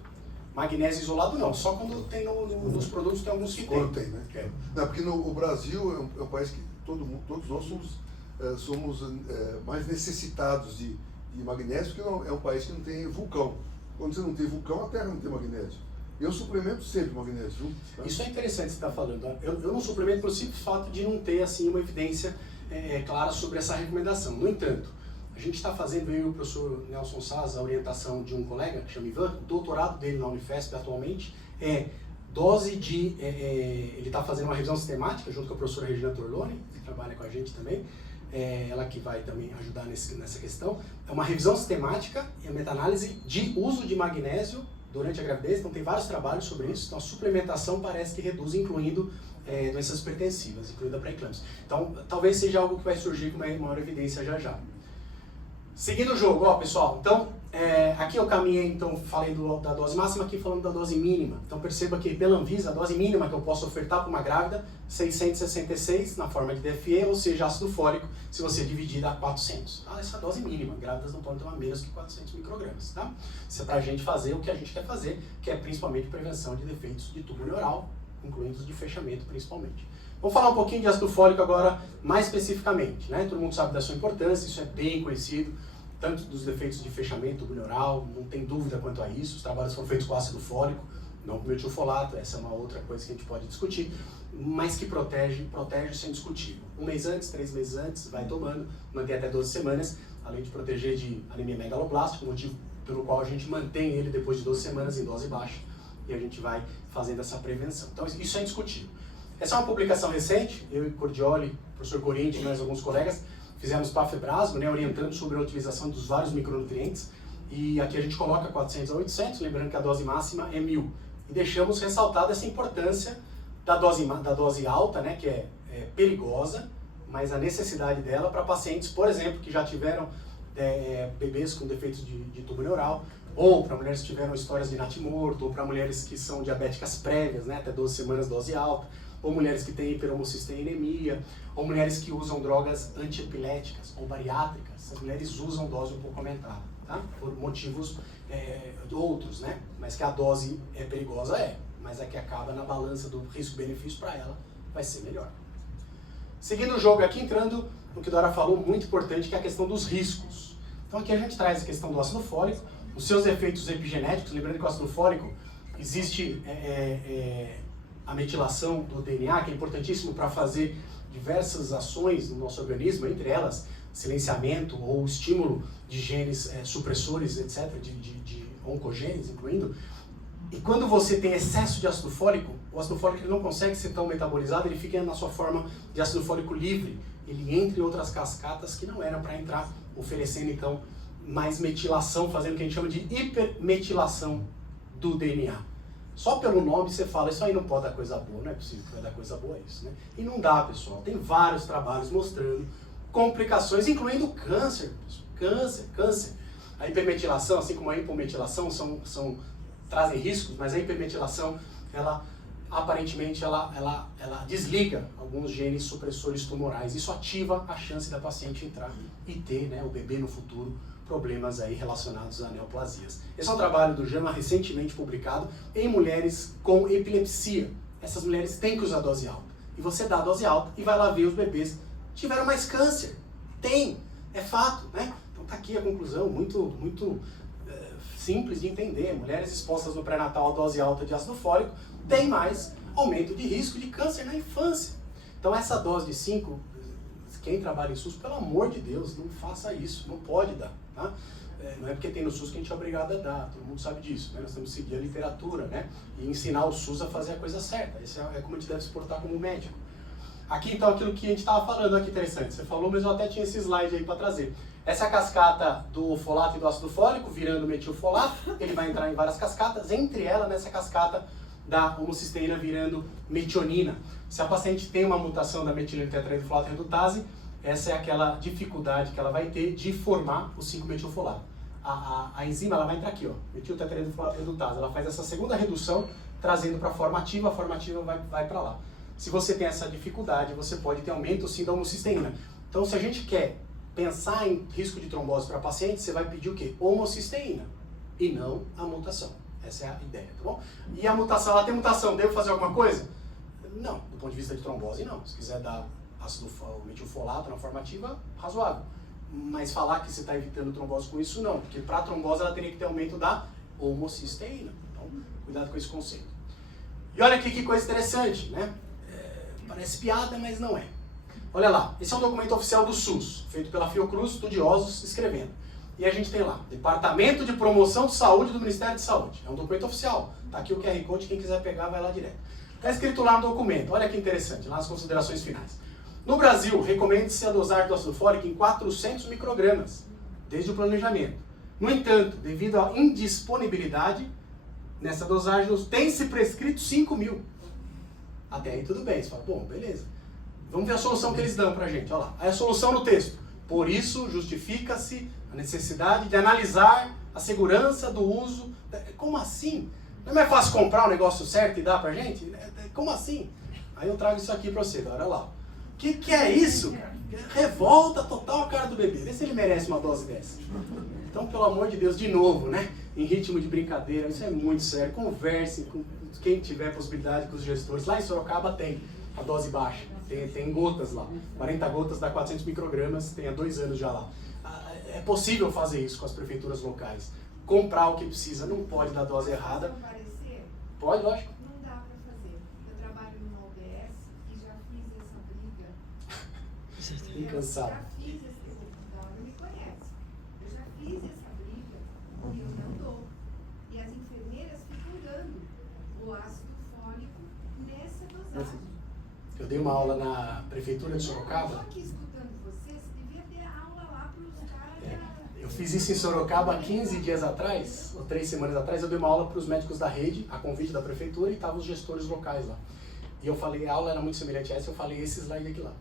Magnésio isolado não, só quando tem nos produtos tem alguns que tem. Quando tem, né? É. Não, porque o Brasil é um país que todos nós somos mais necessitados de magnésio, porque é um país que não tem vulcão. Quando você não tem vulcão, a terra não tem magnésio. Eu suplemento sempre magnésio, viu? Tá? Isso é interessante você estar falando. Eu não suplemento pelo simples fato de não ter assim, uma evidência clara sobre essa recomendação. No entanto, a gente está fazendo, eu e o professor Nelson Saz, a orientação de um colega, que chama Ivan, o doutorado dele na Unifesp atualmente é dose de... ele está fazendo uma revisão sistemática junto com a professora Regina Torlone, que trabalha com a gente também, ela que vai também ajudar nessa questão. É uma revisão sistemática e a meta-análise de uso de magnésio durante a gravidez, então tem vários trabalhos sobre isso. Então a suplementação parece que reduz, incluindo doenças hipertensivas, incluindo a pré-eclâmpsia. Então talvez seja algo que vai surgir com uma maior evidência já já. Seguindo o jogo, ó pessoal, então aqui eu caminhei, então falei da dose máxima, aqui falando da dose mínima. Então perceba que pela Anvisa, a dose mínima que eu posso ofertar para uma grávida, 666 na forma de DFE, ou seja, ácido fólico, se você dividir a 400. Tá? Essa é a dose mínima, grávidas não podem tomar menos que 400 microgramas. Tá? Isso é para a gente fazer o que a gente quer fazer, que é principalmente prevenção de defeitos de tubo neural, incluindo os de fechamento principalmente. Vamos falar um pouquinho de ácido fólico agora, mais especificamente. Né? Todo mundo sabe da sua importância, isso é bem conhecido, tanto dos defeitos de fechamento tubo neural, não tem dúvida quanto a isso. Os trabalhos foram feitos com ácido fólico, não com metilfolato, essa é uma outra coisa que a gente pode discutir, mas que protege sem discutível. 1 mês antes, 3 meses antes, vai tomando, mantém até 12 semanas, além de proteger de anemia megaloblástica, motivo pelo qual a gente mantém ele depois de 12 semanas em dose baixa, e a gente vai fazendo essa prevenção. Então isso é indiscutível. Essa é uma publicação recente, eu e Cordioli, professor Corinthians e mais alguns colegas, fizemos para a Febrasgo, né, orientando sobre a utilização dos vários micronutrientes, e aqui a gente coloca 400 a 800, lembrando que a dose máxima é 1000. E deixamos ressaltada essa importância da dose alta, né, que é perigosa, mas a necessidade dela para pacientes, por exemplo, que já tiveram bebês com defeitos de tubo neural, ou para mulheres que tiveram histórias de natimorto, ou para mulheres que são diabéticas prévias, né, até 12 semanas dose alta, ou mulheres que têm hiperhomocisteínemia, ou mulheres que usam drogas antiepiléticas ou bariátricas. Essas mulheres usam dose um pouco aumentada, tá? Por motivos outros, né? Mas que a dose é perigosa, mas é que acaba na balança do risco-benefício para ela, vai ser melhor. Seguindo o jogo aqui, entrando no que a Dora falou, muito importante, que é a questão dos riscos. Então aqui a gente traz a questão do ácido fólico, os seus efeitos epigenéticos, lembrando que o ácido fólico existe a metilação do DNA, que é importantíssimo para fazer diversas ações no nosso organismo, entre elas silenciamento ou estímulo de genes supressores, etc., de oncogenes, incluindo. E quando você tem excesso de ácido fólico, o ácido fólico ele não consegue ser tão metabolizado, ele fica na sua forma de ácido fólico livre. Ele entra em outras cascatas que não eram para entrar, oferecendo então mais metilação, fazendo o que a gente chama de hipermetilação do DNA. Só pelo nome você fala, isso aí não pode dar coisa boa, não é possível que vai dar coisa boa isso, né? E não dá, pessoal. Tem vários trabalhos mostrando complicações, incluindo câncer, câncer. A hipermetilação, assim como a hipometilação, trazem riscos, mas a hipermetilação, ela aparentemente, ela desliga alguns genes supressores tumorais. Isso ativa a chance da paciente entrar e ter, né, o bebê no futuro, problemas aí relacionados a neoplasias. Esse é um trabalho do JAMA recentemente publicado em mulheres com epilepsia. Essas mulheres têm que usar dose alta. E você dá a dose alta e vai lá ver os bebês que tiveram mais câncer. Tem, é fato, né? Então tá aqui a conclusão, muito simples de entender. Mulheres expostas no pré-natal a dose alta de ácido fólico têm mais aumento de risco de câncer na infância. Então essa dose de 5, quem trabalha em SUS, pelo amor de Deus, não faça isso, não pode dar. Tá? Não é porque tem no SUS que a gente é obrigado a dar, todo mundo sabe disso, né? Nós temos que seguir a literatura, né? E ensinar o SUS a fazer a coisa certa. Esse é como a gente deve se portar como médico. Aqui então aquilo que a gente estava falando, aqui interessante, você falou, mas eu até tinha esse slide aí para trazer. Essa é a cascata do folato e do ácido fólico, virando metilfolato, ele vai entrar em várias cascatas, entre elas nessa cascata da homocisteína virando metionina. Se a paciente tem uma mutação da metileno tetraidrofolato redutase, essa é aquela dificuldade que ela vai ter de formar o 5-metilfolato. A enzima ela vai entrar aqui, ó, metil tetraidrofolato redutase. Ela faz essa segunda redução, trazendo para a forma ativa vai para lá. Se você tem essa dificuldade, você pode ter aumento sim da homocisteína. Então, se a gente quer pensar em risco de trombose para paciente, você vai pedir o quê? Homocisteína e não a mutação. Essa é a ideia, tá bom? E a mutação, ela tem mutação, devo fazer alguma coisa? Não, do ponto de vista de trombose, não. Se quiser dar ácido metilfolato na forma ativa, razoável. Mas falar que você está evitando trombose com isso, não. Porque para trombose ela teria que ter aumento da homocisteína. Então, cuidado com esse conceito. E olha aqui que coisa interessante, né? Parece piada, mas não é. Olha lá, esse é um documento oficial do SUS, feito pela Fiocruz, estudiosos escrevendo. E a gente tem lá, Departamento de Promoção de Saúde do Ministério de Saúde. É um documento oficial. Tá aqui o QR Code, quem quiser pegar vai lá direto. Está escrito lá no documento, olha que interessante, lá nas considerações finais. No Brasil, recomenda-se a dosagem do ácido fólico em 400 microgramas, desde o planejamento. No entanto, devido à indisponibilidade, nessa dosagem tem-se prescrito 5.000. Até aí tudo bem, você fala, bom, beleza. Vamos ver a solução que eles dão pra gente, olha lá. Aí a solução no texto. Por isso, justifica-se a necessidade de analisar a segurança do uso. Como assim? Não é mais fácil comprar o negócio certo e dar pra gente? Como assim? Aí eu trago isso aqui pra você, olha lá. O que é isso? Revolta total a cara do bebê. Vê se ele merece uma dose dessa. Então, pelo amor de Deus, de novo, né? Em ritmo de brincadeira, isso é muito sério. Converse com quem tiver possibilidade, com os gestores. Lá em Sorocaba tem a dose baixa. Tem gotas lá. 40 gotas dá 400 microgramas, tem há 2 anos já lá. É possível fazer isso com as prefeituras locais. Comprar o que precisa, não pode dar dose errada. Posso comparecer? Pode, lógico. Não dá para fazer. Eu trabalho numa OBS e já fiz essa briga. Fiquei cansado. Já fiz esse... Não, não me conhece. Eu já fiz essa briga e eu não dou. E as enfermeiras ficam dando o ácido fólico nessa dosagem. Eu dei uma aula na prefeitura de Sorocaba. Eu tô aqui escutando você devia ter aula lá para os caras. Eu fiz isso em Sorocaba 15 dias atrás, ou 3 semanas atrás, eu dei uma aula para os médicos da rede, a convite da prefeitura, e estavam os gestores locais lá. E eu falei, a aula era muito semelhante a essa, eu falei esse slide aqui lá.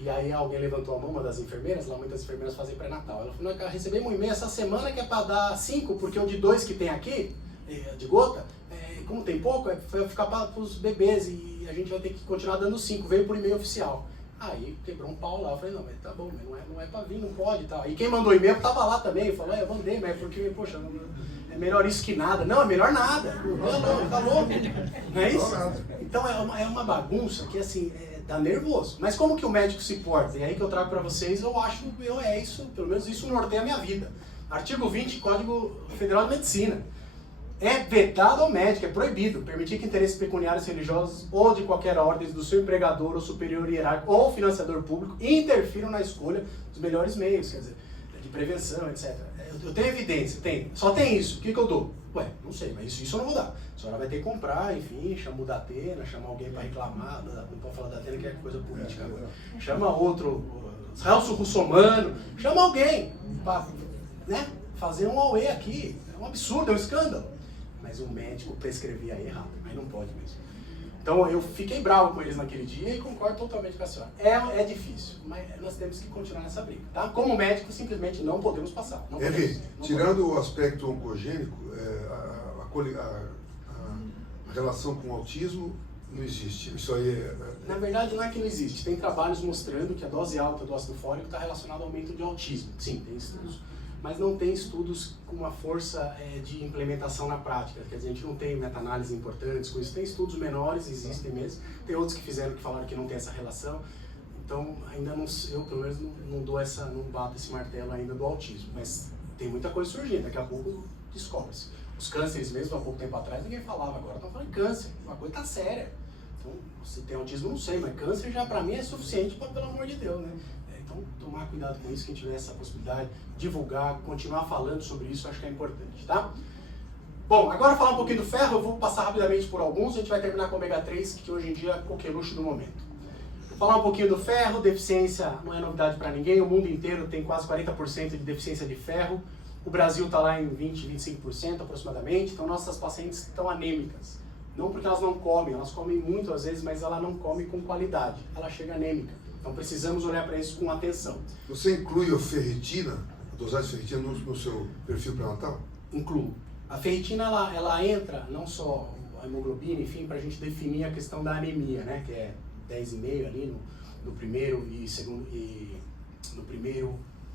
E aí alguém levantou a mão, uma das enfermeiras, lá muitas enfermeiras fazem pré-natal. Ela falou, não, recebemos um e-mail essa semana que é para dar 5, porque o de 2 que tem aqui, de gota, como tem pouco, vai ficar para os bebês e a gente vai ter que continuar dando 5, veio por e-mail oficial. Aí quebrou um pau lá, eu falei, não, mas tá bom, não é pra vir, não pode e tal. E quem mandou e-mail tava lá também, falou, eu mandei, mas porque, poxa, é melhor isso que nada. Não, é melhor nada. Não, tá louco. Não é isso? Então é uma bagunça que assim, dá nervoso. Mas como que o médico se porta? E aí que eu trago pra vocês, eu acho, isso, pelo menos isso norteia a minha vida. Artigo 20, Código Federal de Medicina. É vedado ao médico, é proibido permitir que interesses pecuniários religiosos ou de qualquer ordem do seu empregador ou superior hierárquico ou financiador público interfiram na escolha dos melhores meios, quer dizer, de prevenção, etc. Eu tenho evidência, só tem isso, o que eu dou? Ué, não sei, mas isso eu não vou dar. A senhora vai ter que comprar, enfim, chama o Datena, chama alguém para reclamar, não pode falar Datena que é coisa política agora. Chama outro, Celso Russomano, chama alguém para fazer um auê aqui. É um absurdo, é um escândalo. Mas o médico prescrevia errado, mas não pode mesmo. Então eu fiquei bravo com eles naquele dia e concordo totalmente com a senhora. É difícil, mas nós temos que continuar nessa briga, tá? Como médico, simplesmente não podemos passar. Não podemos, tirando o aspecto oncogênico, a relação com o autismo não existe. Isso aí Na verdade, não é que não existe. Tem trabalhos mostrando que a dose alta do ácido fólico está relacionada ao aumento de autismo. Sim, tem estudos. Mas não tem estudos com uma força de implementação na prática. Quer dizer, a gente não tem meta-análises importantes com isso. Tem estudos menores, existem mesmo. Tem outros que falaram que não tem essa relação. Então, ainda não, eu pelo menos não bato esse martelo ainda do autismo. Mas tem muita coisa surgindo. Daqui a pouco descobre-se. Os cânceres mesmo, há pouco tempo atrás, ninguém falava. Agora estão falando de câncer. Uma coisa tá séria. Então, se tem autismo, não sei. Mas câncer já para mim é suficiente, pelo amor de Deus, né? Então, tomar cuidado com isso, quem tiver essa possibilidade, divulgar, continuar falando sobre isso, acho que é importante, tá? Bom, agora falar um pouquinho do ferro, eu vou passar rapidamente por alguns, a gente vai terminar com o ômega 3, que hoje em dia é coqueluche do momento. Vou falar um pouquinho do ferro, deficiência não é novidade para ninguém, o mundo inteiro tem quase 40% de deficiência de ferro, o Brasil está lá em 20, 25% aproximadamente, então nossas pacientes estão anêmicas. Não porque elas não comem, elas comem muito às vezes, mas ela não come com qualidade, ela chega anêmica. Então precisamos olhar para isso com atenção. Você inclui a ferritina, a dosagem de ferritina no seu perfil pré-natal? Incluo. A ferritina, ela entra, não só a hemoglobina, enfim, para a gente definir a questão da anemia, né? Que é 10,5 ali no primeiro e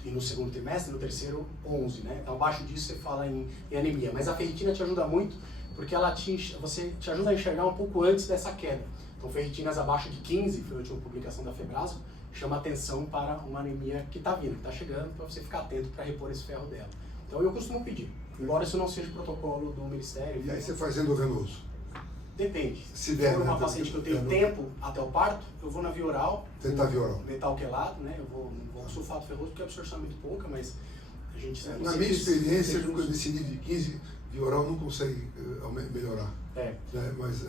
no segundo trimestre, no terceiro 11, né? Então abaixo disso você fala em anemia. Mas a ferritina te ajuda muito porque ela te ajuda a enxergar um pouco antes dessa queda. Então ferritinas abaixo de 15, foi a última publicação da Febrasco, chama atenção para uma anemia que está vindo, que está chegando, para você ficar atento para repor esse ferro dela. Então eu costumo pedir, embora isso não seja protocolo do Ministério. E aí você faz endovenoso? Depende. Se der, for uma né, paciente que eu tenho tempo até o parto, eu vou na via oral. Tentar via oral. Metal quelado, né? Eu vou com sulfato ferroso, porque a absorção é muito pouca, mas a gente... Na minha experiência, nesse nível de 15, via oral não consegue melhorar. É. Né? Mas,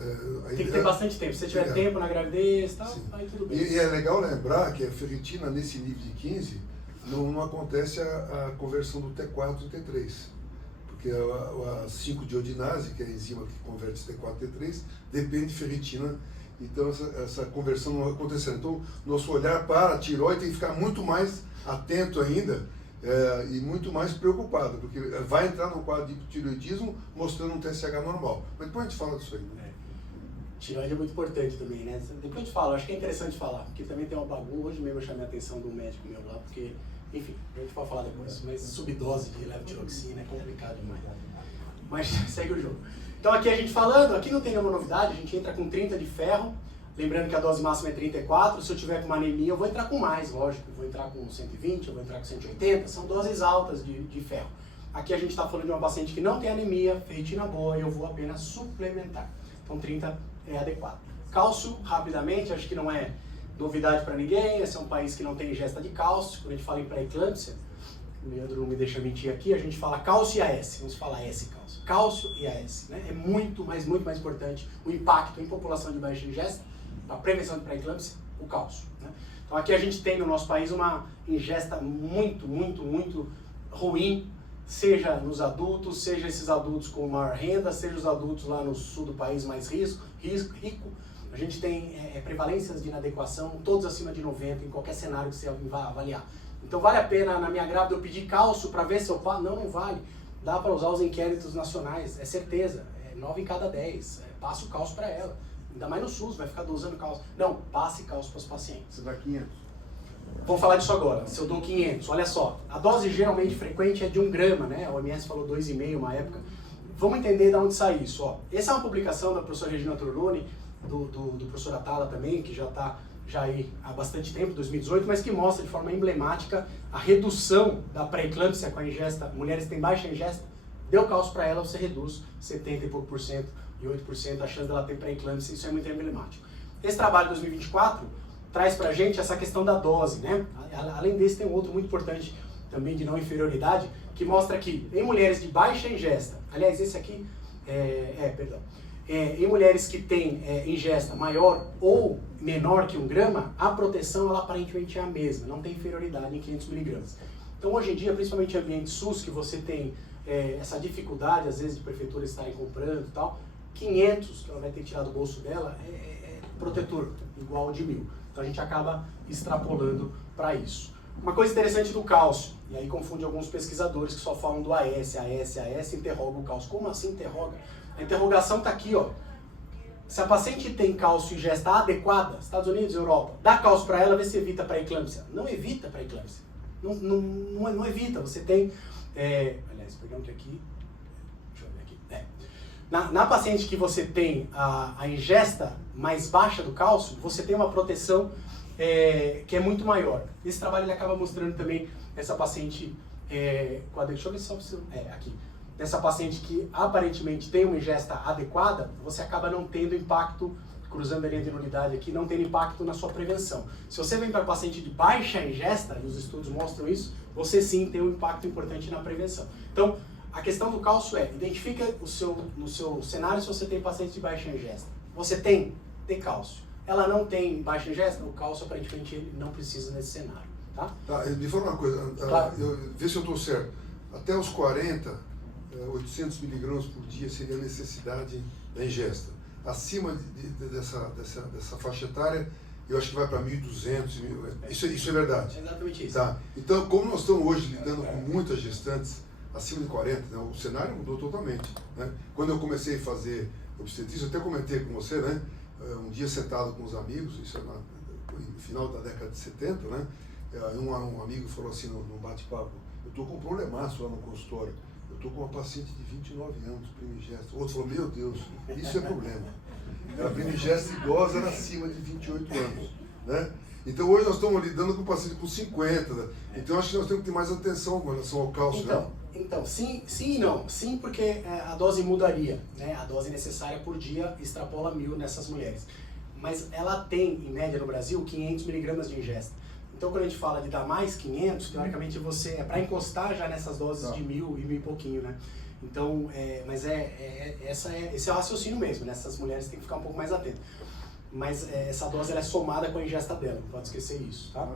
tem que ter bastante tempo. Se você tiver tempo na gravidez e tal, sim, aí tudo bem. E é legal lembrar que a ferritina nesse nível de 15 não acontece a conversão do T4 e T3. Porque a 5-diodenase, que é a enzima que converte T4 e T3, depende de ferritina. Então essa conversão não acontecendo. Então nosso olhar para a tireoide tem que ficar muito mais atento ainda e muito mais preocupado, porque vai entrar no quadro de tireoidismo mostrando um TSH normal. Mas depois a gente fala disso aí. Né? Tireoide é muito importante também, né? Depois a gente fala, acho que é interessante falar, porque também tem uma bagunça. Hoje mesmo eu chamei a atenção do médico meu lá, porque, enfim, a gente pode falar depois, mas subdose de levotiroxina é complicado demais. Mas segue o jogo. Então aqui a gente falando, aqui não tem nenhuma novidade, a gente entra com 30 de ferro, lembrando que a dose máxima é 34, se eu tiver com uma anemia eu vou entrar com mais, lógico, eu vou entrar com 120, eu vou entrar com 180, são doses altas de ferro. Aqui a gente está falando de uma paciente que não tem anemia, ferritina boa, e eu vou apenas suplementar. Então 30 é adequado. Cálcio, rapidamente, acho que não é novidade para ninguém, esse é um país que não tem ingesta de cálcio, quando a gente fala em pré-eclâmpsia, o Leandro não me deixa mentir aqui, a gente fala cálcio e AS, vamos falar S cálcio. Cálcio e AS, né? É muito mais importante o impacto em população de baixa ingesta, para prevenção de pré-eclâmpsia, o cálcio. Né? Então aqui a gente tem no nosso país uma ingesta muito ruim, seja nos adultos, seja esses adultos com maior renda, seja os adultos lá no sul do país mais rico. A gente tem prevalências de inadequação, todos acima de 90, em qualquer cenário que você vá avaliar. Então vale a pena, na minha grávida, eu pedir cálcio para ver se eu passo? Não vale. Dá para usar os inquéritos nacionais, é certeza. 9 em cada 10. Passa o cálcio para ela. Ainda mais no SUS, vai ficar dosando cálcio. Não, passe cálcio para os pacientes. Você dá 500. Vamos falar disso agora. Se eu dou 500, olha só. A dose geralmente frequente é de 1 grama, né? A OMS falou 2,5 uma época. Vamos entender de onde sai isso. Ó. Essa é uma publicação da professora Regina Torloni, do professor Atala também, que já está aí há bastante tempo, 2018, mas que mostra de forma emblemática a redução da pré-eclâmpsia com a ingesta. Mulheres que têm baixa ingesta, deu cálcio para ela, você reduz 70 e pouco por cento e 8% a chance dela ter pré-eclâmpsia, isso é muito emblemático. Esse trabalho de 2024 traz pra gente essa questão da dose, né? Além desse, tem um outro muito importante também de não inferioridade, que mostra que em mulheres de baixa ingesta, aliás, esse aqui, em mulheres que têm ingesta maior ou menor que 1 grama, a proteção ela aparentemente é a mesma, não tem inferioridade em 500 miligramas. Então hoje em dia, principalmente em ambiente SUS, que você tem essa dificuldade às vezes de prefeituras estarem comprando e tal, 500 que ela vai ter que tirar do bolso dela é protetor, igual ao de 1000. Então a gente acaba extrapolando para isso. Uma coisa interessante do cálcio, e aí confunde alguns pesquisadores que só falam do AS, interroga o cálcio. Como assim interroga? A interrogação está aqui, ó. Se a paciente tem cálcio e ingesta adequada, Estados Unidos, Europa, dá cálcio para ela, vê se evita pré-eclâmpsia. Não evita pré-eclâmpsia. Não evita. Você tem... aliás, pegamos aqui... Deixa eu ver aqui. Na paciente que você tem a ingesta mais baixa do cálcio, você tem uma proteção que é muito maior. Esse trabalho ele acaba mostrando também essa paciente... deixa eu ver só se... aqui. Dessa paciente que aparentemente tem uma ingesta adequada, você acaba não tendo impacto, cruzando a linha de nulidade aqui, não tendo impacto na sua prevenção. Se você vem para paciente de baixa ingesta, e os estudos mostram isso, você sim tem um impacto importante na prevenção. Então, a questão do cálcio identifica no seu cenário se você tem paciente de baixa ingesta. Você tem cálcio. Ela não tem baixa ingesta, o cálcio aparentemente ele não precisa nesse cenário. Tá? Me fala uma coisa, claro. Vê se eu estou certo. Até os 40, 800 miligramas por dia seria a necessidade da ingesta. acima dessa faixa etária, eu acho que vai para 1.200, isso é verdade. É exatamente isso. Tá. Então, como nós estamos hoje lidando com muitas gestantes acima de 40, né, o cenário mudou totalmente. Né? Quando eu comecei a fazer obstetrícia, eu até comentei com você, né, um dia sentado com os amigos, isso é no final da década de 70, né, um amigo falou assim num bate-papo: eu estou com um problemaço lá no consultório, eu estou com uma paciente de 29 anos, primigesta. O outro falou: meu Deus, isso é problema. A primigesta idosa era acima de 28 anos. Né? Então hoje nós estamos lidando com paciente com 50. Né? Então acho que nós temos que ter mais atenção com relação ao cálcio. Então, sim e não. Sim, porque a dose mudaria, né? A dose necessária por dia extrapola 1.000 nessas mulheres. Mas ela tem, em média no Brasil, 500 miligramas de ingesta. Então, quando a gente fala de dar mais 500, teoricamente você é para encostar já nessas doses de 1.000 e 1.000 e pouquinho, né? Então, esse é o raciocínio mesmo, né? Essas mulheres têm que ficar um pouco mais atentas. Mas essa dose ela é somada com a ingesta dela, não pode esquecer isso, tá?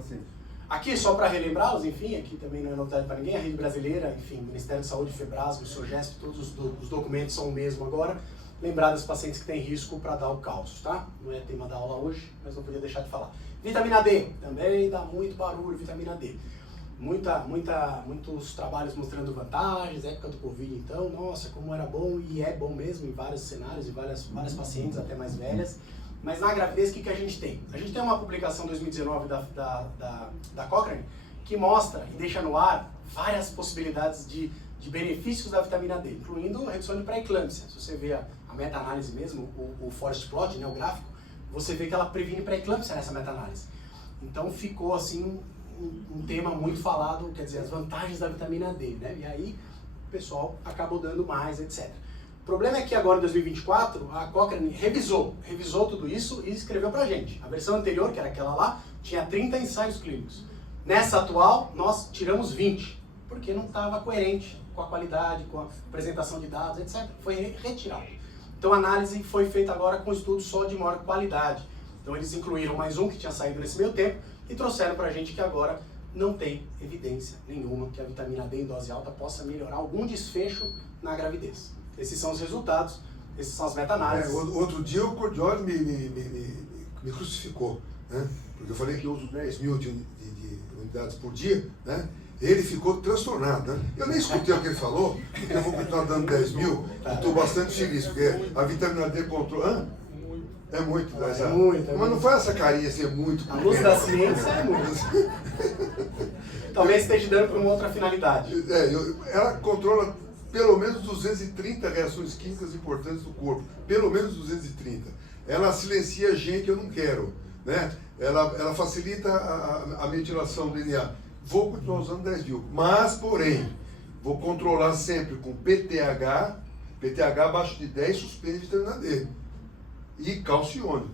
Aqui, só para relembrá-los, enfim, aqui também não é novidade para ninguém, a Rede Brasileira, enfim, Ministério da Saúde, FEBRASGO, SOGESP, todos os documentos são o mesmo agora. Lembrar dos pacientes que têm risco para dar o cálcio, tá? Não é tema da aula hoje, mas não podia deixar de falar. Vitamina D, também dá muito barulho, vitamina D. Muitos trabalhos mostrando vantagens, época do Covid então, nossa, como era bom, e é bom mesmo em vários cenários, em várias pacientes, até mais velhas. Mas na gravidez, o que a gente tem? A gente tem uma publicação 2019 da Cochrane que mostra e deixa no ar várias possibilidades de benefícios da vitamina D, incluindo redução de pré-eclâmpsia. Se você vê a meta-análise mesmo, o forest plot, né, o gráfico, você vê que ela previne pré-eclâmpsia nessa meta-análise. Então ficou assim um tema muito falado, quer dizer, as vantagens da vitamina D, né? E aí o pessoal acabou dando mais, etc. O problema é que agora em 2024 a Cochrane revisou tudo isso e escreveu pra gente. A versão anterior, que era aquela lá, tinha 30 ensaios clínicos. Nessa atual, nós tiramos 20, porque não estava coerente com a qualidade, com a apresentação de dados, etc. Foi retirado. Então a análise foi feita agora com estudos só de maior qualidade. Então eles incluíram mais um que tinha saído nesse meio tempo e trouxeram pra gente que agora não tem evidência nenhuma que a vitamina D em dose alta possa melhorar algum desfecho na gravidez. Esses são os resultados, esses são as meta-análises. Outro dia o Cordioli me crucificou, né? Porque eu falei que eu uso 10.000 de unidades por dia, né? Ele ficou transtornado, né? Eu nem escutei o que ele falou, porque eu vou continuar dando 10.000, e estou bastante feliz, porque a vitamina D controla. É muito, mas não faz essa carinha assim, é muito. A luz da ciência é muito. Talvez esteja dando para uma outra finalidade. Ela controla pelo menos 230 reações químicas importantes do corpo. Pelo menos 230. Ela silencia gene que eu não quero, né? Ela facilita a metilação do DNA. Vou continuar usando 10.000, mas, porém, vou controlar sempre com PTH abaixo de 10, suspende vitamina D. E cálcio iônico.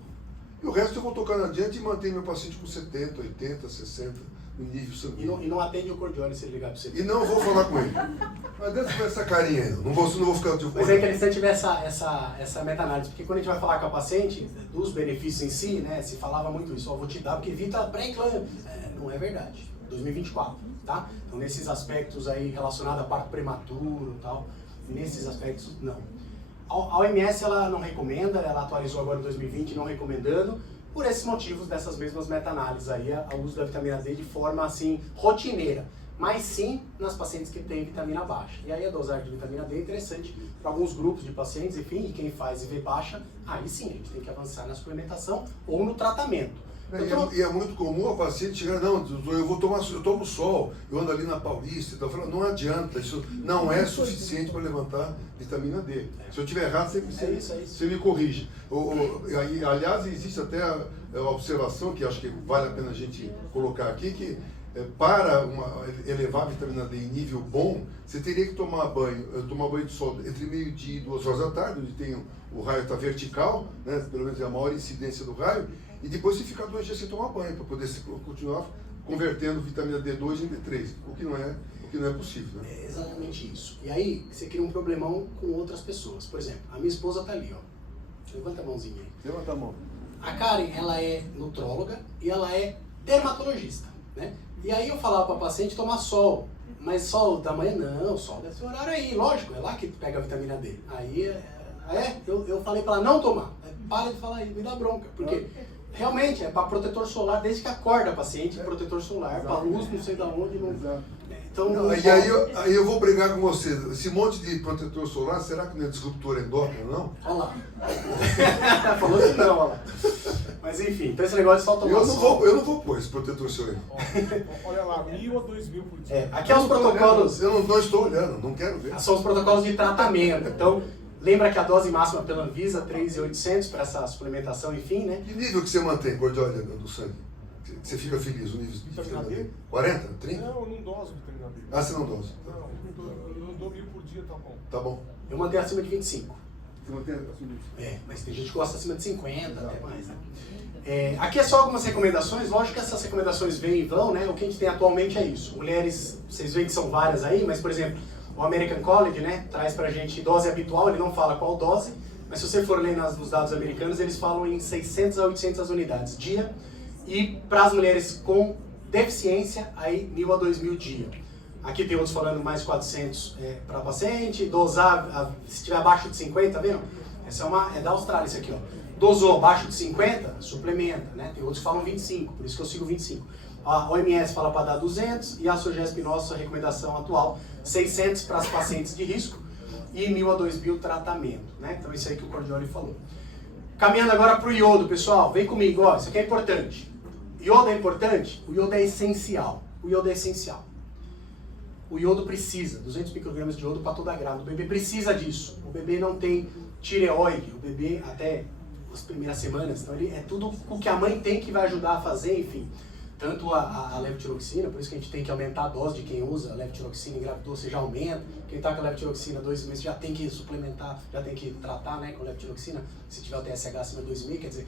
E o resto eu vou tocando adiante e mantenho meu paciente com 70, 80, 60 no nível sanguíneo. E não atende o Cordioli se ele ligar para você. E não vou falar com ele. Mas dentro dessa carinha aí, não vou ficar de Mas é interessante ver essa meta-análise, porque quando a gente vai falar com a paciente dos benefícios em si, né, se falava muito isso, vou te dar porque evita pré-eclâmpsia. Não é verdade. 2024, tá? Então nesses aspectos aí relacionados a parto prematuro e tal, nesses aspectos não. A OMS ela não recomenda, ela atualizou agora em 2020 não recomendando, por esses motivos dessas mesmas meta-análises aí, o uso da vitamina D de forma assim rotineira, mas sim nas pacientes que têm vitamina baixa. E aí a dosagem de vitamina D é interessante para alguns grupos de pacientes, enfim, e quem faz IV baixa, aí sim a gente tem que avançar na suplementação ou no tratamento. E é muito comum a paciente chegar, não, eu tomo sol, eu ando ali na Paulista, então eu falo, não adianta, isso não é suficiente para levantar vitamina D. Se eu estiver errado, você me corrige. Aliás, existe até a observação, que acho que vale a pena a gente colocar aqui, que para elevar a vitamina D em nível bom, você teria que tomar banho de sol entre meio-dia e 2 horas da tarde, onde o raio está vertical, né, pelo menos é a maior incidência do raio, e depois você ficar 2 dias sem tomar banho, para poder continuar convertendo vitamina D2 em D3, o que não é possível. Né? É exatamente isso. E aí você cria um problemão com outras pessoas. Por exemplo, a minha esposa está ali, ó. Levanta a mãozinha aí. Levanta a mão. A Karen, ela é nutróloga e ela é dermatologista, né? E aí eu falava para a paciente tomar sol, mas sol da manhã não, sol desse horário aí, lógico, é lá que pega a vitamina D. Aí Eu falei para ela não tomar. Para de falar isso, me dá bronca. Porque realmente é para protetor solar, desde que acorda a paciente, protetor solar, para luz, não sei de onde. Não... Então, aí eu vou brigar com você. Esse monte de protetor solar, será que não é disruptor endócrino, não? Olha lá. Falou que não, olha lá. Mas enfim, então esse negócio de só tomar eu não vou pôr esse protetor solar. Olha lá, 1.000 a 2.000 por dia. Aqui é os protocolos. Eu não estou olhando, não quero ver. São os protocolos de tratamento. Então, lembra que a dose máxima pela Anvisa, 3.800 para essa suplementação, enfim, né? Que nível que você mantém, Cordioli, do sangue? Que você fica feliz, o nível de vitamina D? 40? 30? Não, eu não doso vitamina D. Ah, você não dosa? Não, eu dou 1.000 por dia, tá bom. Tá bom. Eu mantenho acima de 25. Você mantém assim disso? Mas tem gente que gosta acima de 50, até mais, né? Aqui é só algumas recomendações, lógico que essas recomendações vêm e vão, né? O que a gente tem atualmente é isso. Mulheres, vocês veem que são várias aí, mas, por exemplo, o American College, né, traz pra gente dose habitual, ele não fala qual dose, mas se você for ler nos dados americanos, eles falam em 600 a 800 unidades dia, e para as mulheres com deficiência, aí 1.000 a 2.000 dia. Aqui tem outros falando mais 400 para paciente, dosar, se estiver abaixo de 50, tá vendo? Essa é da Austrália, isso aqui, ó. Dosou abaixo de 50, suplementa, né? Tem outros que falam 25, por isso que eu sigo 25. A OMS fala para dar 200 e a SOGESP, nossa recomendação atual, 600 para as pacientes de risco e 1.000 a 2.000 tratamento, né? Então isso aí que o Cordioli falou. Caminhando agora para o iodo, pessoal, vem comigo, ó, isso aqui é importante. Iodo é importante? O iodo é essencial. O iodo é essencial. O iodo precisa, 200 microgramas de iodo para toda grávida. O bebê precisa disso. O bebê não tem tireoide, o bebê até as primeiras semanas, então ele é tudo o que a mãe tem que vai ajudar a fazer, enfim. Tanto a levotiroxina, por isso que a gente tem que aumentar a dose de quem usa a levotiroxina, engravidou, você já aumenta. Quem está com a levotiroxina 2 meses já tem que suplementar, já tem que tratar, né, com levotiroxina, se tiver o TSH acima de 2,5, quer dizer,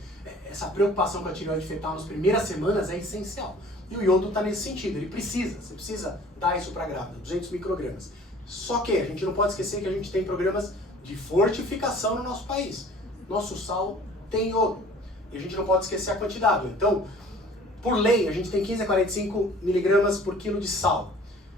essa preocupação com a tireoide fetal nas primeiras semanas é essencial. E o iodo está nesse sentido, ele precisa, você precisa dar isso para a grávida, 200 microgramas. Só que a gente não pode esquecer que a gente tem programas de fortificação no nosso país. Nosso sal tem iodo, e a gente não pode esquecer a quantidade. Então, por lei, a gente tem 15 a 45 miligramas por quilo de sal.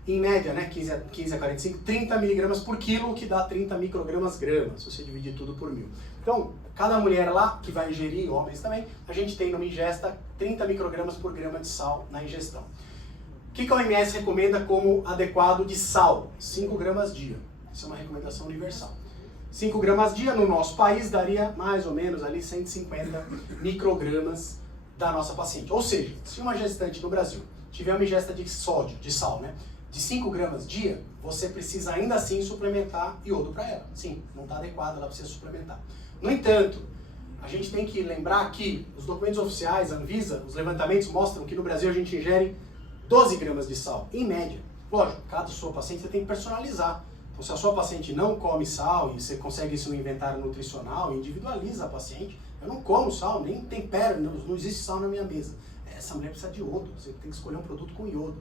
Em média, né, 15 a 45, 30 miligramas por quilo, que dá 30 microgramas gramas, se você dividir tudo por 1.000. Então, cada mulher lá, que vai ingerir, homens também, a gente tem numa ingesta 30 microgramas por grama de sal na ingestão. O que a OMS recomenda como adequado de sal? 5 gramas dia. Isso é uma recomendação universal. 5 gramas dia no nosso país daria mais ou menos ali 150 microgramas da nossa paciente. Ou seja, se uma gestante no Brasil tiver uma ingesta de sódio, de sal, né, de 5 gramas dia, você precisa ainda assim suplementar iodo para ela. Sim, não está adequado, ela precisa suplementar. No entanto, a gente tem que lembrar que os documentos oficiais, a Anvisa, os levantamentos mostram que no Brasil a gente ingere 12 gramas de sal, em média. Lógico, cada sua paciente você tem que personalizar. Então, se a sua paciente não come sal e você consegue isso no inventário nutricional, individualiza a paciente. Eu não como sal, nem tempero, não existe sal na minha mesa. Essa mulher precisa de iodo, você tem que escolher um produto com iodo.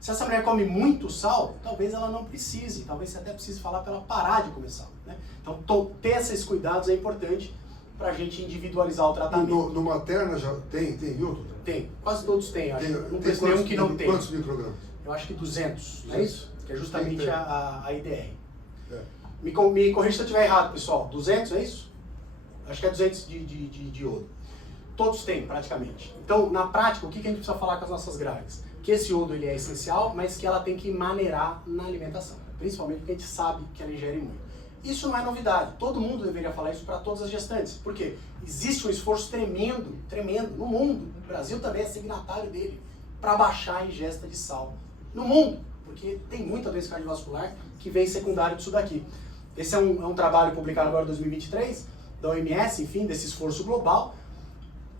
Se essa mulher come muito sal, talvez ela não precise, talvez você até precise falar para ela parar de comer sal, né? Então, ter esses cuidados é importante para a gente individualizar o tratamento. No materna já tem iodo? Tem, quase todos têm, acho. Não tem nenhum que não tem. Quantos microgramas? Eu acho que 200, não é isso? Que é justamente a IDR. É. Me corrija se eu estiver errado, pessoal. 200, é isso? Acho que é 200 de iodo. Todos têm, praticamente. Então, na prática, o que a gente precisa falar com as nossas grávidas? Que esse iodo ele é essencial, mas que ela tem que maneirar na alimentação. Principalmente porque a gente sabe que ela ingere muito. Isso não é novidade. Todo mundo deveria falar isso para todas as gestantes. Por quê? Existe um esforço tremendo no mundo. O Brasil também é signatário dele, para baixar a ingesta de sal no mundo. Porque tem muita doença cardiovascular que vem secundário disso daqui. Esse é um trabalho publicado agora em 2023, da OMS, enfim, desse esforço global.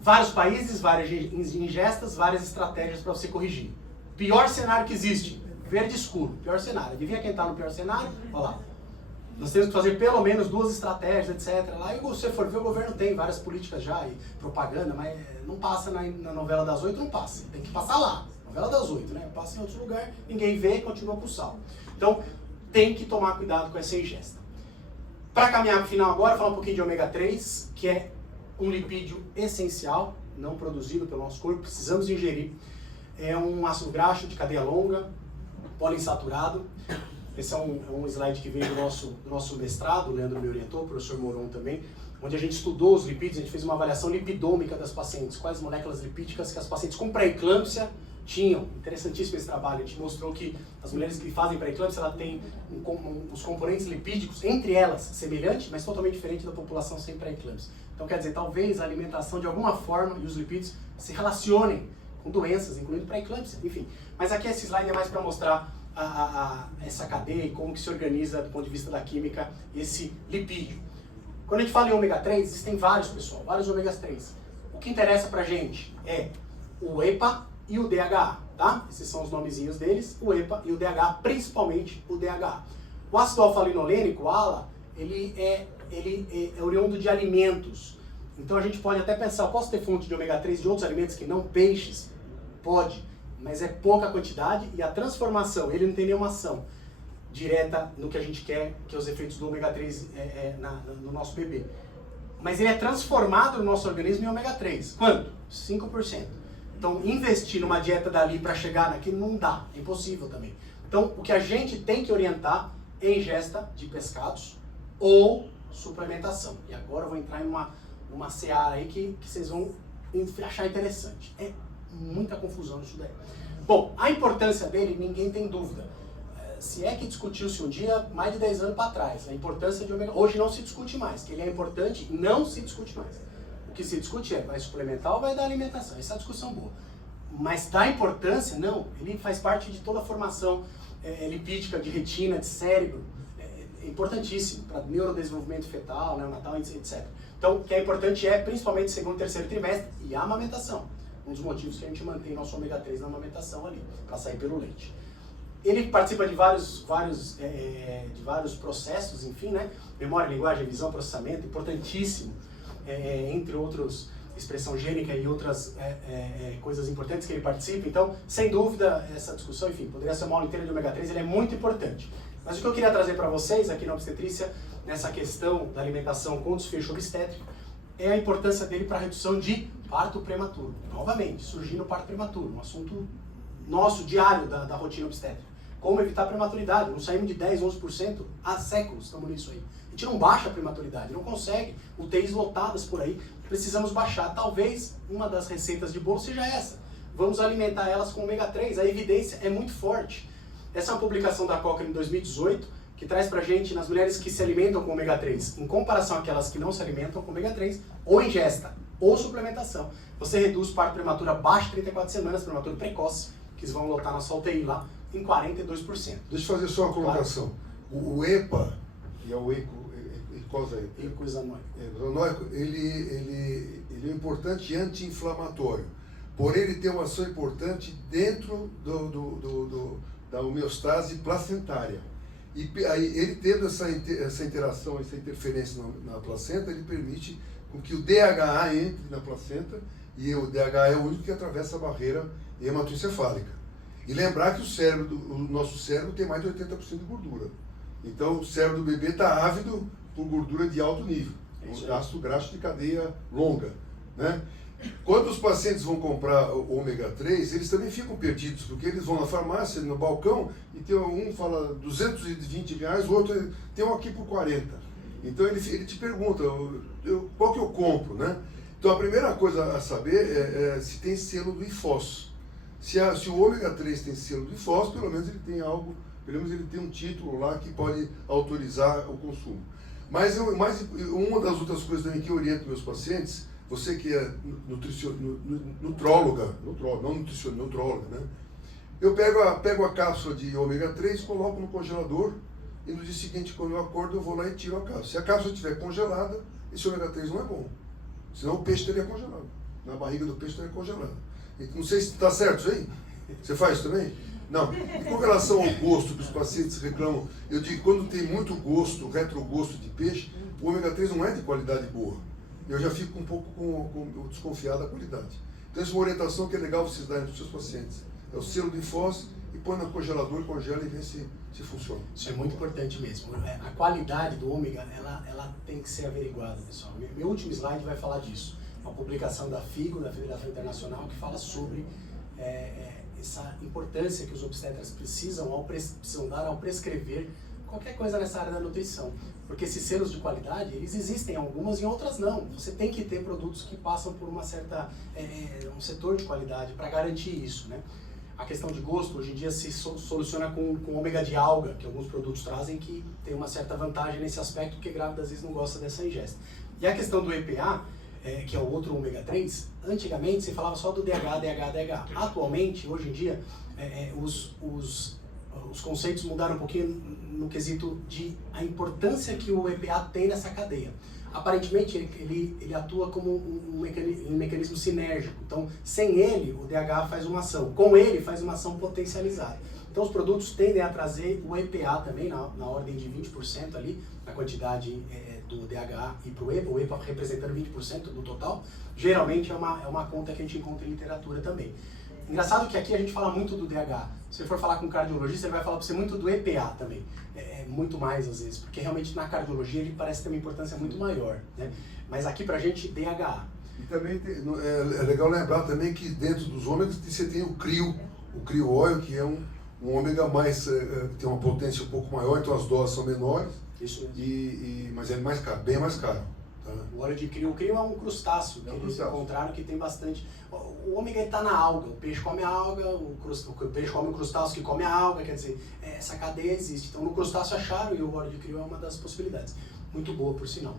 Vários países, várias ingestas, várias estratégias para você corrigir. Pior cenário que existe, verde escuro, pior cenário. Adivinha quem está no pior cenário? Olha lá. Nós temos que fazer pelo menos 2 estratégias, etc. Lá, e você for ver, o governo tem várias políticas já, e propaganda, mas não passa na novela das 8, não passa. Tem que passar lá, novela das 8, né? Passa em outro lugar, ninguém vê e continua com o sal. Então, tem que tomar cuidado com essa ingesta. Para caminhar para o final agora, falar um pouquinho de ômega 3, que é um lipídio essencial, não produzido pelo nosso corpo, precisamos ingerir. É um ácido graxo de cadeia longa, poliinsaturado. Esse é um slide que veio do nosso mestrado, o Leandro me orientou, o professor Moron também, onde a gente estudou os lipídios, a gente fez uma avaliação lipidômica das pacientes, quais moléculas lipídicas que as pacientes com pré-eclâmpsia tinham. Interessantíssimo esse trabalho, a gente mostrou que as mulheres que fazem pré-eclâmpsia, ela tem os componentes lipídicos, entre elas, semelhante, mas totalmente diferente da população sem pré-eclâmpsia. Então, quer dizer, talvez a alimentação de alguma forma e os lipídios se relacionem com doenças, incluindo pré-eclâmpsia, enfim. Mas aqui esse slide é mais para mostrar essa cadeia e como que se organiza do ponto de vista da química esse lipídio. Quando a gente fala em ômega 3, existem vários, pessoal, vários ômegas 3. O que interessa pra gente é o EPA e o DHA, tá? Esses são os nomezinhos deles, o EPA e o DHA, principalmente o DHA. O ácido alfa-linolênico, o ALA, ele é oriundo de alimentos. Então a gente pode até pensar, eu posso ter fonte de ômega 3 de outros alimentos que não peixes? Pode, mas é pouca quantidade e a transformação, ele não tem nenhuma ação direta no que a gente quer, que é os efeitos do ômega 3 no nosso bebê. Mas ele é transformado no nosso organismo em ômega 3. Quanto? 5%. Então, investir numa dieta dali para chegar naquilo não dá, é impossível também. Então, o que a gente tem que orientar é ingesta de pescados ou suplementação. E agora eu vou entrar em uma seara aí que vocês vão achar interessante. É muita confusão nisso daí. Bom, a importância dele, ninguém tem dúvida. Se é que discutiu-se um dia, mais de 10 anos para trás, a importância de ômega... Hoje não se discute mais, que ele é importante, não se discute mais. O que se discute é, vai suplementar ou vai dar alimentação? Essa é a discussão boa. Mas da importância, não. Ele faz parte de toda a formação lipídica de retina, de cérebro. É importantíssimo para neurodesenvolvimento fetal, neonatal, etc. Então, o que é importante é, principalmente, segundo e terceiro trimestre, e a amamentação. Um dos motivos que a gente mantém nosso ômega 3 na amamentação ali, para sair pelo leite. Ele participa de vários processos, enfim, né? Memória, linguagem, visão, processamento, importantíssimo, entre outros, expressão gênica e outras coisas importantes que ele participa. Então, sem dúvida, essa discussão, enfim, poderia ser uma aula inteira de ômega 3, ele é muito importante. Mas o que eu queria trazer para vocês aqui na obstetrícia, nessa questão da alimentação com desfecho obstétrico, é a importância dele para a redução de parto prematuro. Novamente, surgindo o parto prematuro, um assunto nosso, diário da rotina obstétrica. Como evitar a prematuridade? Não saímos de 10, 11% há séculos, estamos nisso aí. A gente não baixa a prematuridade, não consegue. UTIs lotadas por aí, precisamos baixar. Talvez uma das receitas de bolo seja essa. Vamos alimentar elas com ômega 3, a evidência é muito forte. Essa é uma publicação da Cochrane em 2018, que traz pra gente, nas mulheres que se alimentam com ômega 3, em comparação àquelas que não se alimentam com ômega 3, ou ingesta, ou suplementação. Você reduz parto prematuro abaixo de 34 semanas, prematuro precoce, que vão lotar na sua UTI lá, em 42%. Deixa eu fazer só uma colocação. O EPA, que é o eicosanoico, ele é importante anti-inflamatório. Porém, ele tem uma ação importante dentro da homeostase placentária. E aí, ele tendo essa interação, essa interferência na placenta, ele permite com que o DHA entre na placenta, e o DHA é o único que atravessa a barreira hematoencefálica. E lembrar que o nosso cérebro tem mais de 80% de gordura. Então o cérebro do bebê está ávido por gordura de alto nível, um ácido graxo de cadeia longa, né? Quando os pacientes vão comprar o ômega 3, eles também ficam perdidos, porque eles vão na farmácia, no balcão, e tem um fala R$220, o outro tem um aqui por 40. Então ele te pergunta, qual que eu compro, né? Então a primeira coisa a saber é se tem selo do IFOS. Se o ômega 3 tem selo do IFOS, pelo menos ele tem algo, pelo menos ele tem um título lá que pode autorizar o consumo. Mas uma das outras coisas também que eu oriento meus pacientes, você que é nutróloga, né? Eu pego a cápsula de ômega 3, coloco no congelador e no dia seguinte, quando eu acordo, eu vou lá e tiro a cápsula. Se a cápsula estiver congelada, esse ômega 3 não é bom. Senão o peixe estaria congelado. Na barriga do peixe estaria congelado. Não sei se está certo isso aí. Você faz isso também? Não. E com relação ao gosto que os pacientes reclamam, eu digo que quando tem muito gosto, retrogosto de peixe, o ômega 3 não é de qualidade boa. Eu já fico um pouco desconfiado da qualidade. Então essa é uma orientação que é legal vocês darem para os seus pacientes. É o selo do IFOS e põe no congelador, congela e vê se funciona. Isso é muito importante mesmo. A qualidade do ômega, ela tem que ser averiguada, pessoal. Meu último slide vai falar disso. Uma publicação da FIGO, da Federação Internacional, que fala sobre essa importância que os obstetras precisam dar ao prescrever qualquer coisa nessa área da nutrição. Porque esses selos de qualidade, eles existem em algumas e em outras não. Você tem que ter produtos que passam por uma certa, um setor de qualidade para garantir isso, né? A questão de gosto, hoje em dia, se soluciona com ômega de alga, que alguns produtos trazem, que tem uma certa vantagem nesse aspecto, porque grávida às vezes não gosta dessa ingesta. E a questão do EPA, que é o outro ômega 3, antigamente se falava só do DHA, DHA, DHA. Atualmente, hoje em dia, os conceitos mudaram um pouquinho no quesito de a importância que o EPA tem nessa cadeia. Aparentemente, ele atua como um mecanismo sinérgico. Então, sem ele, o DHA faz uma ação. Com ele, faz uma ação potencializada. Então, os produtos tendem a trazer o EPA também, na ordem de 20% ali, na quantidade do DHA e para o EPA representando 20% do total. Geralmente, é uma conta que a gente encontra em literatura também. Engraçado que aqui a gente fala muito do DHA. Se você for falar com um cardiologista, ele vai falar para você muito do EPA também. Muito mais às vezes, porque realmente na cardiologia ele parece ter uma importância muito maior, né? Mas aqui pra gente, DHA. E também é legal lembrar também que dentro dos ômegas você tem o Crio Oil, que é um ômega mais, tem uma potência um pouco maior, então as doses são menores. Isso mesmo. Mas é mais caro, bem mais caro. Tá? O óleo de Crio, o Crio é um crustáceo, que eles encontraram que tem bastante. O ômega está na alga, o peixe come a alga, o peixe come o crustáceo que come a alga, quer dizer, essa cadeia existe. Então no crustáceo acharam e o óleo de Crio é uma das possibilidades. Muito boa, por sinal.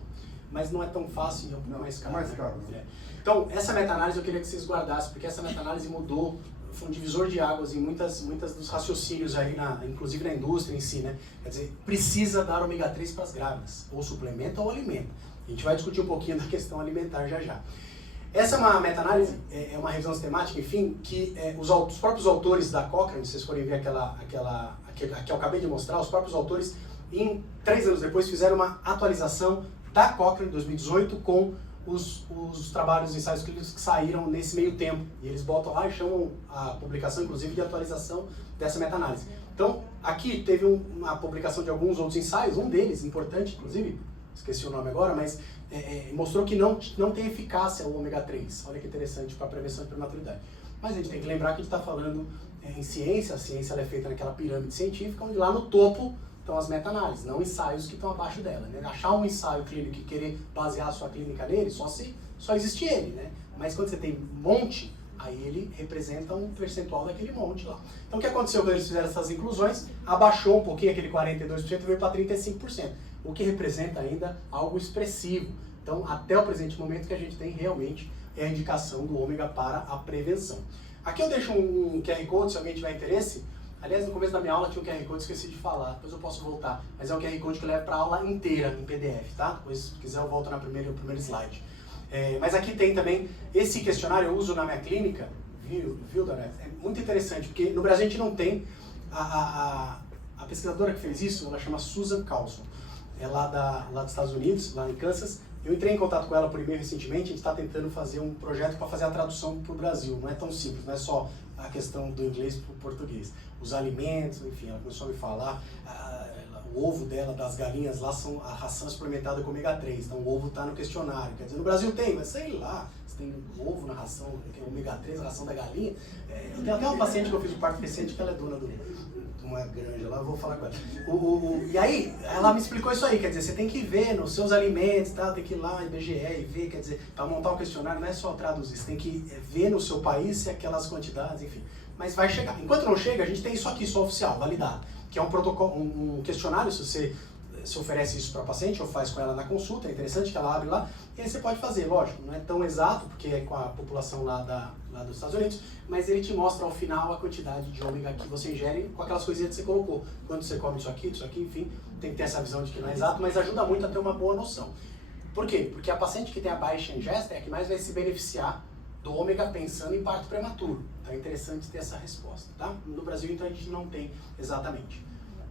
Mas não é tão fácil e é um pouco mais caro. Mais caro, né? Então, essa meta-análise eu queria que vocês guardassem, porque essa meta-análise mudou, foi um divisor de águas em muitas dos raciocínios aí, inclusive na indústria em si, né? Quer dizer, precisa dar ômega 3 para as grávidas, ou suplementa ou alimenta. A gente vai discutir um pouquinho da questão alimentar já já. Essa é uma meta-análise, é uma revisão sistemática, enfim, que os próprios autores da Cochrane, se vocês forem ver aquela que eu acabei de mostrar, os próprios autores, 3 anos depois, fizeram uma atualização da Cochrane, 2018, com os trabalhos, os ensaios clínicos que saíram nesse meio tempo. E eles botam lá e chamam a publicação, inclusive, de atualização dessa meta-análise. Então, aqui teve uma publicação de alguns outros ensaios, um deles, importante, inclusive, esqueci o nome agora, mas mostrou que não tem eficácia o ômega 3. Olha que interessante para a prevenção de prematuridade. Mas a gente tem que lembrar que a gente está falando em ciência, a ciência ela é feita naquela pirâmide científica, onde lá no topo estão as meta-análises, não ensaios que estão abaixo dela. Né? Achar um ensaio clínico e querer basear a sua clínica nele, só existe ele. Né? Mas quando você tem um monte, aí ele representa um percentual daquele monte lá. Então o que aconteceu quando eles fizeram essas inclusões? Abaixou um pouquinho aquele 42% e veio para 35%, o que representa ainda algo expressivo. Então até o presente momento que a gente tem realmente é a indicação do ômega para a prevenção. Aqui eu deixo um QR Code se alguém tiver interesse. Aliás, no começo da minha aula tinha um QR Code, esqueci de falar, depois eu posso voltar. Mas é um QR Code que eu levo para a aula inteira em PDF, tá? Depois, se quiser, eu volto no primeiro slide. Mas aqui tem também, esse questionário eu uso na minha clínica, viu, Dona? É muito interessante, porque no Brasil a gente não tem, a pesquisadora que fez isso, ela chama Susan Carlson, é lá dos Estados Unidos, lá em Kansas. Eu entrei em contato com ela por e-mail recentemente, a gente está tentando fazer um projeto para fazer a tradução para o Brasil, não é tão simples, não é só a questão do inglês para o português. Os alimentos, enfim, ela começou a me falar, o ovo dela, das galinhas lá, são a ração suplementada com ômega 3, então o ovo está no questionário, quer dizer, no Brasil tem, mas sei lá, se tem ovo na ração, ômega 3, a ração da galinha. Eu tenho até uma paciente que eu fiz o parto recente, que ela é dona de uma granja lá, eu vou falar com ela. E aí, ela me explicou isso aí, quer dizer, você tem que ver nos seus alimentos, tá? Tem que ir lá, IBGE, e ver, quer dizer, para montar um questionário não é só traduzir, você tem que ver no seu país se aquelas quantidades, enfim. Mas vai chegar. Enquanto não chega, a gente tem isso aqui, só oficial, validado, que é um protocolo, um questionário, se você se oferece isso para a paciente ou faz com ela na consulta, é interessante que ela abre lá, e aí você pode fazer, lógico, não é tão exato, porque é com a população lá dos Estados Unidos, mas ele te mostra ao final a quantidade de ômega que você ingere com aquelas coisinhas que você colocou. Quando você come isso aqui, enfim, tem que ter essa visão de que não é exato, mas ajuda muito a ter uma boa noção. Por quê? Porque a paciente que tem a baixa ingesta é a que mais vai se beneficiar do ômega pensando em parto prematuro. Então é interessante ter essa resposta, tá? No Brasil, então, a gente não tem exatamente.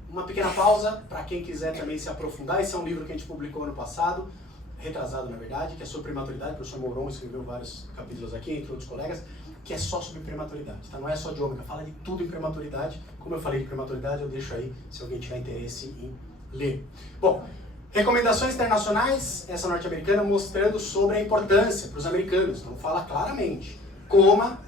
Uma pequena pausa para quem quiser também se aprofundar. Esse é um livro que a gente publicou ano passado, retrasado na verdade, que é sobre prematuridade. O professor Moron escreveu vários capítulos aqui, entre outros colegas, que é só sobre prematuridade, tá? Não é só de ômega, fala de tudo em prematuridade. Como eu falei de prematuridade, eu deixo aí, se alguém tiver interesse em ler. Bom, recomendações internacionais, essa norte-americana mostrando sobre a importância para os americanos. Então fala claramente, coma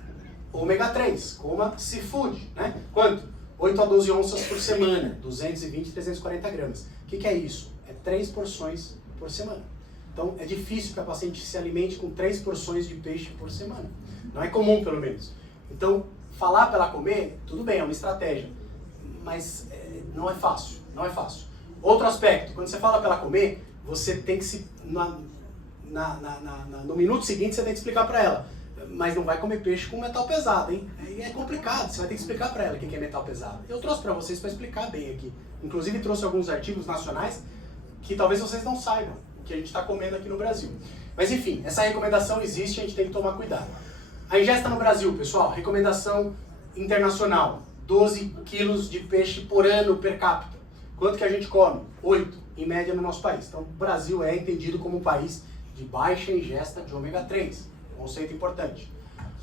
ômega 3, coma seafood, né? Quanto? 8 a 12 onças por semana, 220 a 340 gramas. O que é isso? É 3 porções por semana. Então é difícil que a paciente se alimente com 3 porções de peixe por semana. Não é comum, pelo menos. Então, falar para ela comer, tudo bem, é uma estratégia. Mas não é fácil, não é fácil. Outro aspecto, quando você fala para ela comer, você tem que se... no minuto seguinte você tem que explicar para ela. Mas não vai comer peixe com metal pesado, hein? Aí é complicado, você vai ter que explicar para ela o que é metal pesado. Eu trouxe para vocês para explicar bem aqui. Inclusive trouxe alguns artigos nacionais que talvez vocês não saibam o que a gente está comendo aqui no Brasil. Mas enfim, essa recomendação existe, a gente tem que tomar cuidado. A ingesta no Brasil, pessoal, recomendação internacional, 12 quilos de peixe por ano per capita. Quanto que a gente come? 8, em média, no nosso país. Então, o Brasil é entendido como um país de baixa ingesta de ômega 3. Conceito importante.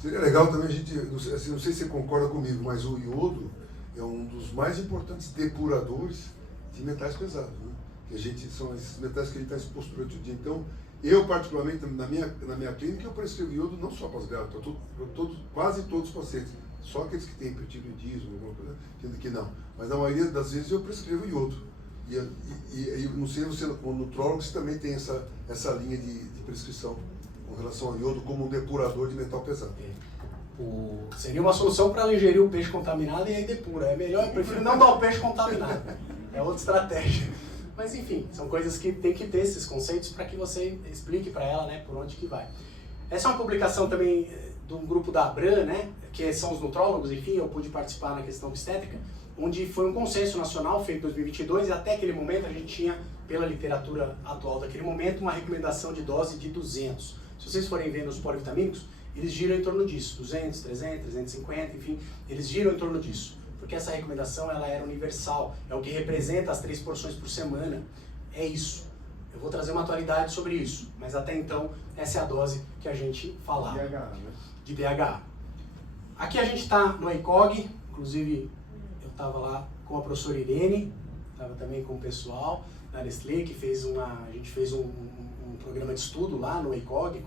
Seria legal também a gente, não sei se você concorda comigo, mas o iodo é um dos mais importantes depuradores de metais pesados, né? Que a gente, são esses metais que a gente está exposto durante o dia. Então, eu particularmente, na minha clínica, eu prescrevo iodo não só para as grávidas, para quase todos os pacientes. Só aqueles que têm hipertiroidismo, alguma coisa, que não. Mas na maioria das vezes eu prescrevo iodo. E não sei, você, como nutrólogo, você também tem essa linha de prescrição com relação ao iodo como um depurador de metal pesado. Seria uma solução para ela ingerir o peixe contaminado e aí depura. É melhor, eu prefiro não dar o peixe contaminado. É outra estratégia. Mas enfim, são coisas que tem que ter esses conceitos para que você explique para ela, né, por onde que vai. Essa é uma publicação também de um grupo da ABRAM, né, que são os nutrólogos, enfim, eu pude participar na questão obstétrica, onde foi um consenso nacional feito em 2022 e até aquele momento a gente tinha, pela literatura atual daquele momento, uma recomendação de dose de 200. Se vocês forem ver nos polivitamínicos, eles giram em torno disso, 200, 300, 350, enfim, eles giram em torno disso. Porque essa recomendação ela era universal, é o que representa as 3 porções por semana, é isso. Eu vou trazer uma atualidade sobre isso, mas até então essa é a dose que a gente falava. DHA, né? De DHA. Aqui a gente está no EICOG, inclusive eu estava lá com a professora Irene, estava também com o pessoal da Nestlé, que a gente fez um programa de estudo lá no EICOG,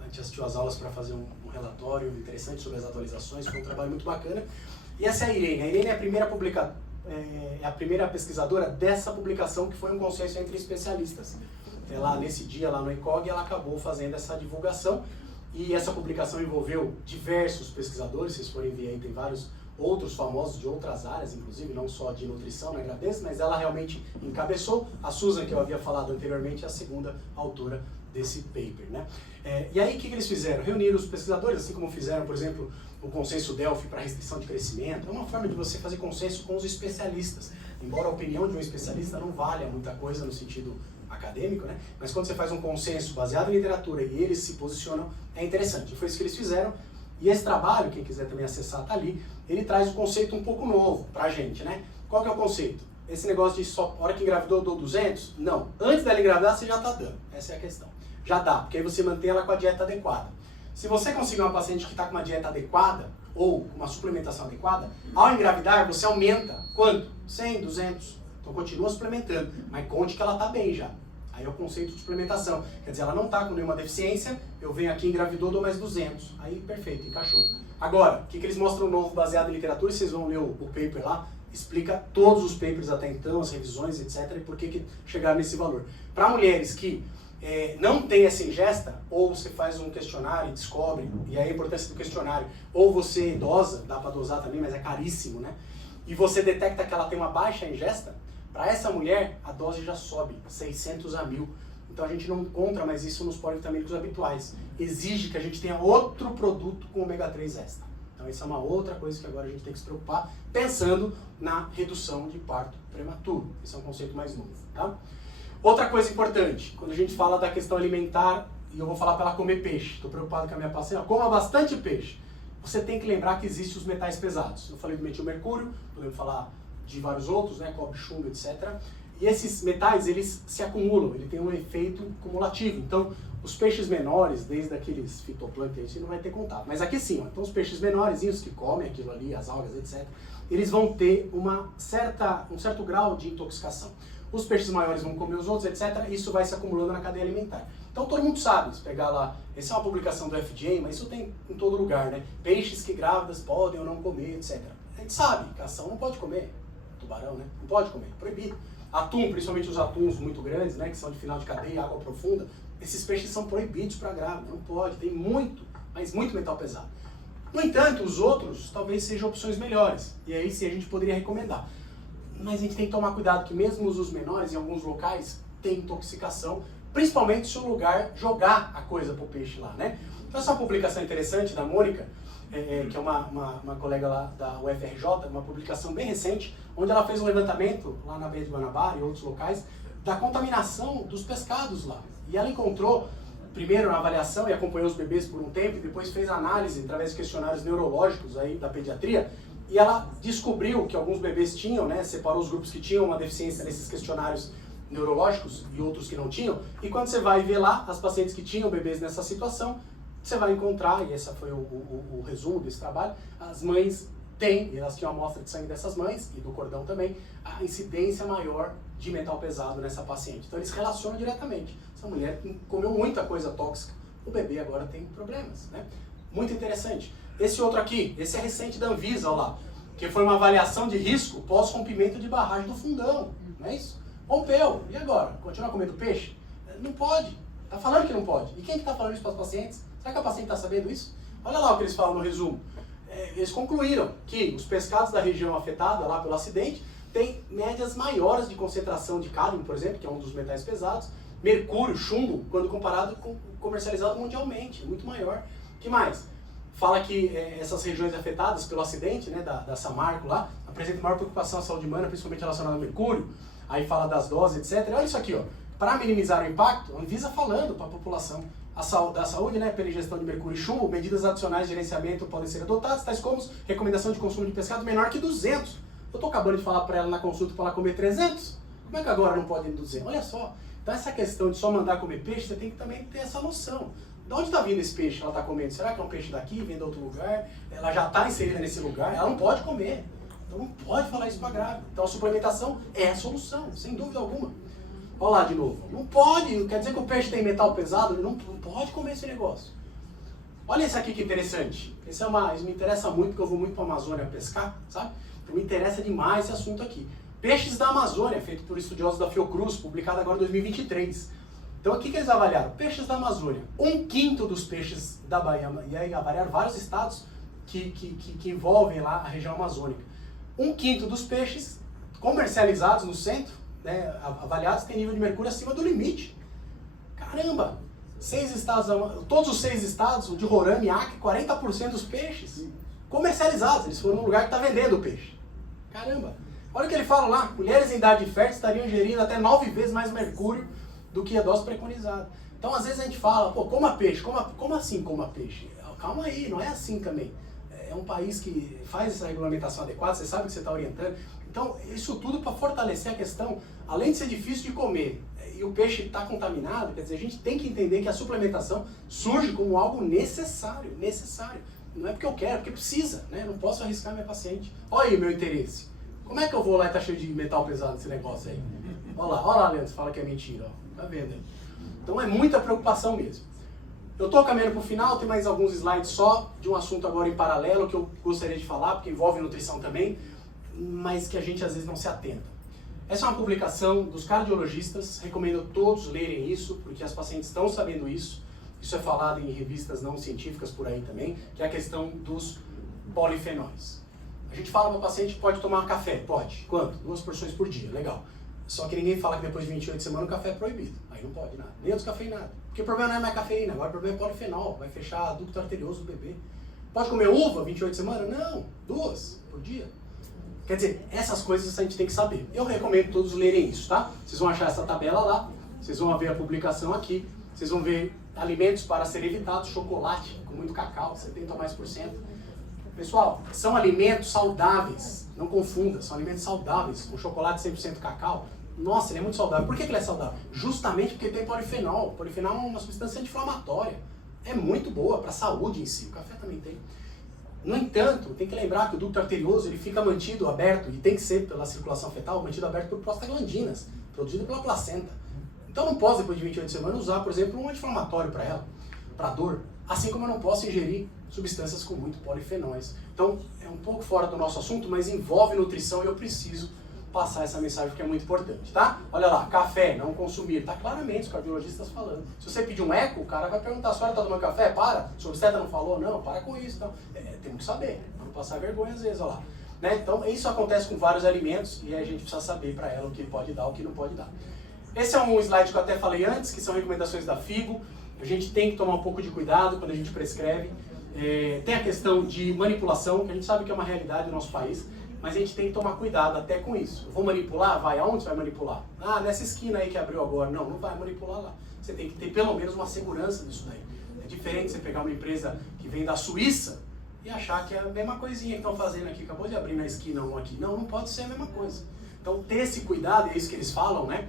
a gente assistiu as aulas para fazer um relatório interessante sobre as atualizações, foi um trabalho muito bacana. E essa é a Irene. A Irene é a primeira pesquisadora dessa publicação, que foi um consenso entre especialistas. Ela, nesse dia lá no EICOG, ela acabou fazendo essa divulgação e essa publicação envolveu diversos pesquisadores. Se vocês forem ver aí, tem vários outros famosos de outras áreas, inclusive, não só de nutrição na gravidez, mas ela realmente encabeçou. A Susan, que eu havia falado anteriormente, é a segunda autora desse paper, né? E aí, o que eles fizeram? Reuniram os pesquisadores, assim como fizeram, por exemplo, o consenso Delphi para restrição de crescimento. É uma forma de você fazer consenso com os especialistas. Embora a opinião de um especialista não valha muita coisa no sentido acadêmico, né? Mas quando você faz um consenso baseado em literatura e eles se posicionam, é interessante. E foi isso que eles fizeram. E esse trabalho, quem quiser também acessar, tá ali, ele traz um conceito um pouco novo pra gente, né? Qual que é o conceito? Esse negócio de só, hora que engravidou, eu dou 200? Não. Antes dela engravidar, você já tá dando. Essa é a questão. Já dá, porque aí você mantém ela com a dieta adequada. Se você conseguir uma paciente que está com uma dieta adequada, ou uma suplementação adequada, ao engravidar, você aumenta. Quanto? 100, 200. Então continua suplementando, mas conte que ela está bem já. Aí é o conceito de suplementação. Quer dizer, ela não está com nenhuma deficiência, eu venho aqui, engravidou, dou mais 200. Aí, perfeito, encaixou. Agora, o que eles mostram novo baseado em literatura, vocês vão ler o paper lá, explica todos os papers até então, as revisões, etc., e por que chegaram nesse valor. Para mulheres que não tem essa ingesta, ou você faz um questionário e descobre, e aí a importância do questionário, ou você dosa, dá para dosar também, mas é caríssimo, né? E você detecta que ela tem uma baixa ingesta, para essa mulher a dose já sobe, 600 a 1000. Então a gente não encontra mais isso nos polivitamínicos habituais. Exige que a gente tenha outro produto com ômega 3 extra. Então isso é uma outra coisa que agora a gente tem que se preocupar, pensando na redução de parto prematuro. Esse é um conceito mais novo, tá? Outra coisa importante, quando a gente fala da questão alimentar, e eu vou falar para ela comer peixe, estou preocupado com a minha paciente, coma bastante peixe. Você tem que lembrar que existem os metais pesados. Eu falei do metilmercúrio, podemos falar de vários outros, né, cobre, chumbo, etc. E esses metais, eles se acumulam, ele tem um efeito cumulativo. Então, os peixes menores, desde aqueles fitoplânctons, você não vai ter contato. Mas aqui sim, ó, então os peixes menorzinhos que comem aquilo ali, as algas, etc., eles vão ter um certo grau de intoxicação. Os peixes maiores vão comer os outros, etc. Isso vai se acumulando na cadeia alimentar. Então todo mundo sabe, se pegar lá, essa é uma publicação do FDA, mas isso tem em todo lugar, né? Peixes que grávidas podem ou não comer, etc. A gente sabe, cação não pode comer, tubarão, né? Não pode comer, proibido. Atum, principalmente os atuns muito grandes, né? Que são de final de cadeia, água profunda, esses peixes são proibidos para grávida, não pode, tem muito, mas muito metal pesado. No entanto, os outros talvez sejam opções melhores, e aí sim a gente poderia recomendar. Mas a gente tem que tomar cuidado que mesmo os menores, em alguns locais, tem intoxicação, principalmente se o lugar jogar a coisa pro peixe lá, né? Então essa é uma publicação interessante da Mônica, que é uma colega lá da UFRJ, uma publicação bem recente, onde ela fez um levantamento lá na Baía de Guanabara e outros locais, da contaminação dos pescados lá. E ela encontrou, primeiro na avaliação, e acompanhou os bebês por um tempo, e depois fez análise através de questionários neurológicos aí da pediatria, e ela descobriu que alguns bebês tinham, né, separou os grupos que tinham uma deficiência nesses questionários neurológicos e outros que não tinham, e quando você vai ver lá as pacientes que tinham bebês nessa situação, você vai encontrar, e esse foi o resumo desse trabalho, as mães têm, e elas tinham amostra de sangue dessas mães, e do cordão também, a incidência maior de metal pesado nessa paciente. Então eles relacionam diretamente. Essa mulher comeu muita coisa tóxica, o bebê agora tem problemas, né? Muito interessante. Esse outro aqui, esse é recente da Anvisa, olha lá, que foi uma avaliação de risco pós-rompimento de barragem do Fundão, não é isso? Rompeu, e agora? Continuar comendo peixe? Não pode, tá falando que não pode. E quem que tá falando isso para os pacientes? Será que a paciente está sabendo isso? Olha lá o que eles falam no resumo. Eles concluíram que os pescados da região afetada lá pelo acidente têm médias maiores de concentração de cádmio, por exemplo, que é um dos metais pesados, mercúrio, chumbo, quando comparado com comercializado mundialmente, é muito maior. O que mais? Fala que essas regiões afetadas pelo acidente, né, da Samarco lá, apresentam maior preocupação à saúde humana, principalmente relacionada ao mercúrio. Aí fala das doses, etc. Olha isso aqui, ó. Para minimizar o impacto, a Anvisa falando para a população da saúde, né, pela ingestão de mercúrio e chumbo, medidas adicionais de gerenciamento podem ser adotadas, tais como recomendação de consumo de pescado menor que 200. Eu tô acabando de falar para ela na consulta para ela comer 300. Como é que agora não pode ir 200? Olha só. Então essa questão de só mandar comer peixe, você tem que também ter essa noção. De onde está vindo esse peixe que ela está comendo? Será que é um peixe daqui, vem de outro lugar? Ela já está inserida nesse lugar, ela não pode comer. Então não pode falar isso para a grávida. Então a suplementação é a solução, sem dúvida alguma. Olha lá de novo. Não pode, quer dizer que o peixe tem metal pesado? Ele não pode comer esse negócio. Olha esse aqui que interessante. Isso me interessa muito, porque eu vou muito para a Amazônia pescar, sabe? Então me interessa demais esse assunto aqui. Peixes da Amazônia, feito por estudiosos da Fiocruz, publicado agora em 2023. Então o que eles avaliaram? Peixes da Amazônia. 1/5 dos peixes da Bahia, e aí avaliaram vários estados que envolvem lá a região amazônica. 1/5 dos peixes comercializados no centro, né, avaliados, tem nível de mercúrio acima do limite. Caramba! 6 estados, todos os 6 estados, o de Roraima e Acre, 40% dos peixes comercializados. Eles foram num lugar que está vendendo o peixe. Caramba! Olha o que ele fala lá. Mulheres em idade fértil estariam ingerindo até 9 vezes mais mercúrio do que a dose preconizada. Então, às vezes a gente fala, pô, coma peixe. Como assim coma peixe? Calma aí, não é assim também. É um país que faz essa regulamentação adequada, você sabe que você está orientando. Então, isso tudo para fortalecer a questão, além de ser difícil de comer, e o peixe está contaminado, quer dizer, a gente tem que entender que a suplementação surge como algo necessário. Não é porque eu quero, é porque precisa, né? Não posso arriscar minha paciente. Olha aí o meu interesse. Como é que eu vou lá e tá cheio de metal pesado nesse negócio aí? Olha lá, Leandro, você fala que é mentira, ó. Tá vendo aí? Então é muita preocupação mesmo. Eu estou caminhando para o final, tem mais alguns slides só de um assunto agora em paralelo que eu gostaria de falar, porque envolve nutrição também, mas que a gente às vezes não se atenta. Essa é uma publicação dos cardiologistas, recomendo todos lerem isso, porque as pacientes estão sabendo isso. Isso é falado em revistas não científicas por aí também, que é a questão dos polifenóis. A gente fala para o paciente que pode tomar café, pode. Quanto? 2 porções por dia, legal. Só que ninguém fala que depois de 28 semanas o café é proibido. Aí não pode nada, nem descafeinado. Porque o problema não é mais cafeína, agora o problema é polifenol, vai fechar o ducto arterioso do bebê. Pode comer uva 28 semanas? Não, 2 por dia. Quer dizer, essas coisas a gente tem que saber. Eu recomendo todos lerem isso, tá? Vocês vão achar essa tabela lá, vocês vão ver a publicação aqui, vocês vão ver alimentos para ser evitados, chocolate com muito cacau, 70% a mais por cento. Pessoal, são alimentos saudáveis, não confunda, são alimentos saudáveis. O chocolate 100% cacau, nossa, ele é muito saudável. Por que ele é saudável? Justamente porque tem polifenol. Polifenol é uma substância anti-inflamatória. É muito boa para a saúde em si, o café também tem. No entanto, tem que lembrar que o ducto arterioso ele fica mantido aberto, e tem que ser pela circulação fetal, mantido aberto por prostaglandinas, produzido pela placenta. Então eu não posso, depois de 28 semanas, usar, por exemplo, um anti-inflamatório para ela, para dor. Assim como eu não posso ingerir substâncias com muito polifenóis. Então é um pouco fora do nosso assunto, mas envolve nutrição e eu preciso passar essa mensagem que é muito importante, tá? Olha lá, café, não consumir. Tá claramente os cardiologistas falando. Se você pedir um eco, o cara vai perguntar, a senhora tá tomando café? Para. O obstetra não falou? Não, para com isso. Então, temos que saber, não passar vergonha às vezes, olha lá. Né? Então, isso acontece com vários alimentos e a gente precisa saber para ela o que pode dar, o que não pode dar. Esse é um slide que eu até falei antes, que são recomendações da FIGO. A gente tem que tomar um pouco de cuidado quando a gente prescreve. Tem a questão de manipulação, que a gente sabe que é uma realidade no nosso país, mas a gente tem que tomar cuidado até com isso. Vou manipular? Vai. Aonde você vai manipular? Ah, nessa esquina aí que abriu agora. Não, não vai manipular lá. Você tem que ter pelo menos uma segurança disso daí. É diferente você pegar uma empresa que vem da Suíça e achar que é a mesma coisinha que estão fazendo aqui. Acabou de abrir na esquina um aqui. Não, não pode ser a mesma coisa. Então, ter esse cuidado, é isso que eles falam, né?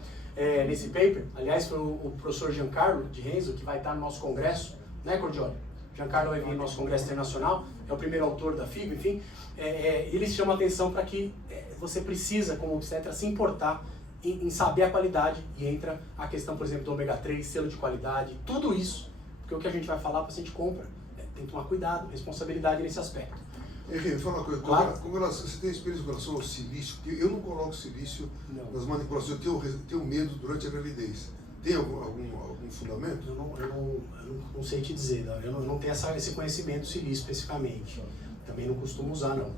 Nesse paper. Aliás, foi o professor Giancarlo de Renzo, que vai estar no nosso congresso, né, Cordioli? Giancarlo vai vir no nosso congresso internacional, é o primeiro autor da FIGO, enfim. Eles chamam a atenção para que você precisa, como obstetra, se importar em saber a qualidade, e entra a questão, por exemplo, do ômega 3, selo de qualidade, tudo isso, porque o que a gente vai falar, o paciente compra. Tem que tomar cuidado, responsabilidade nesse aspecto. Henrique, fala uma coisa, Claro. você tem experiência com relação ao silício? Eu não coloco silício nas manipulações, eu tenho medo durante a gravidez. Tem algum fundamento? Eu não sei te dizer, eu não tenho esse conhecimento silício especificamente. Também não costumo usar, não.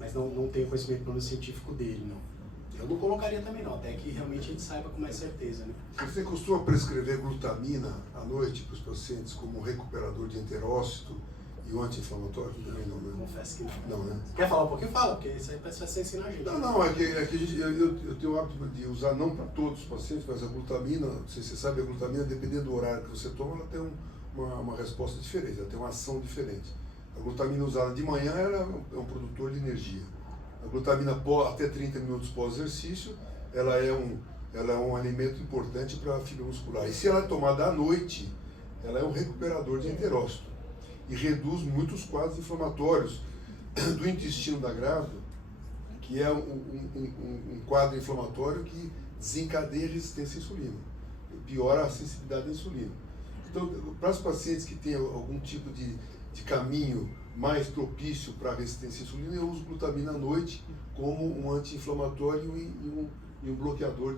Mas não tenho conhecimento plano científico dele, não. Eu não colocaria também, não, até que realmente a gente saiba com mais certeza, né? Você costuma prescrever glutamina à noite para os pacientes como recuperador de enterócito e o anti-inflamatório? Também não, né? Confesso que não. Não, né? Quer falar um pouquinho? Fala, porque isso aí vai ser ensinar a gente. Não, é que eu tenho o hábito de usar não para todos os pacientes, mas a glutamina, não sei se você sabe, a glutamina, dependendo do horário que você toma, ela tem uma resposta diferente, ela tem uma ação diferente. A glutamina usada de manhã ela é um produtor de energia. A glutamina até 30 minutos pós-exercício, ela é um alimento importante para a fibra muscular. E se ela é tomada à noite, ela é um recuperador de enterócito e reduz muitos quadros inflamatórios do intestino da grávida, que é um quadro inflamatório que desencadeia a resistência à insulina, piora a sensibilidade à insulina. Então, para os pacientes que têm algum tipo de caminho mais propício para a resistência à insulina, eu uso glutamina à noite como um anti-inflamatório e um bloqueador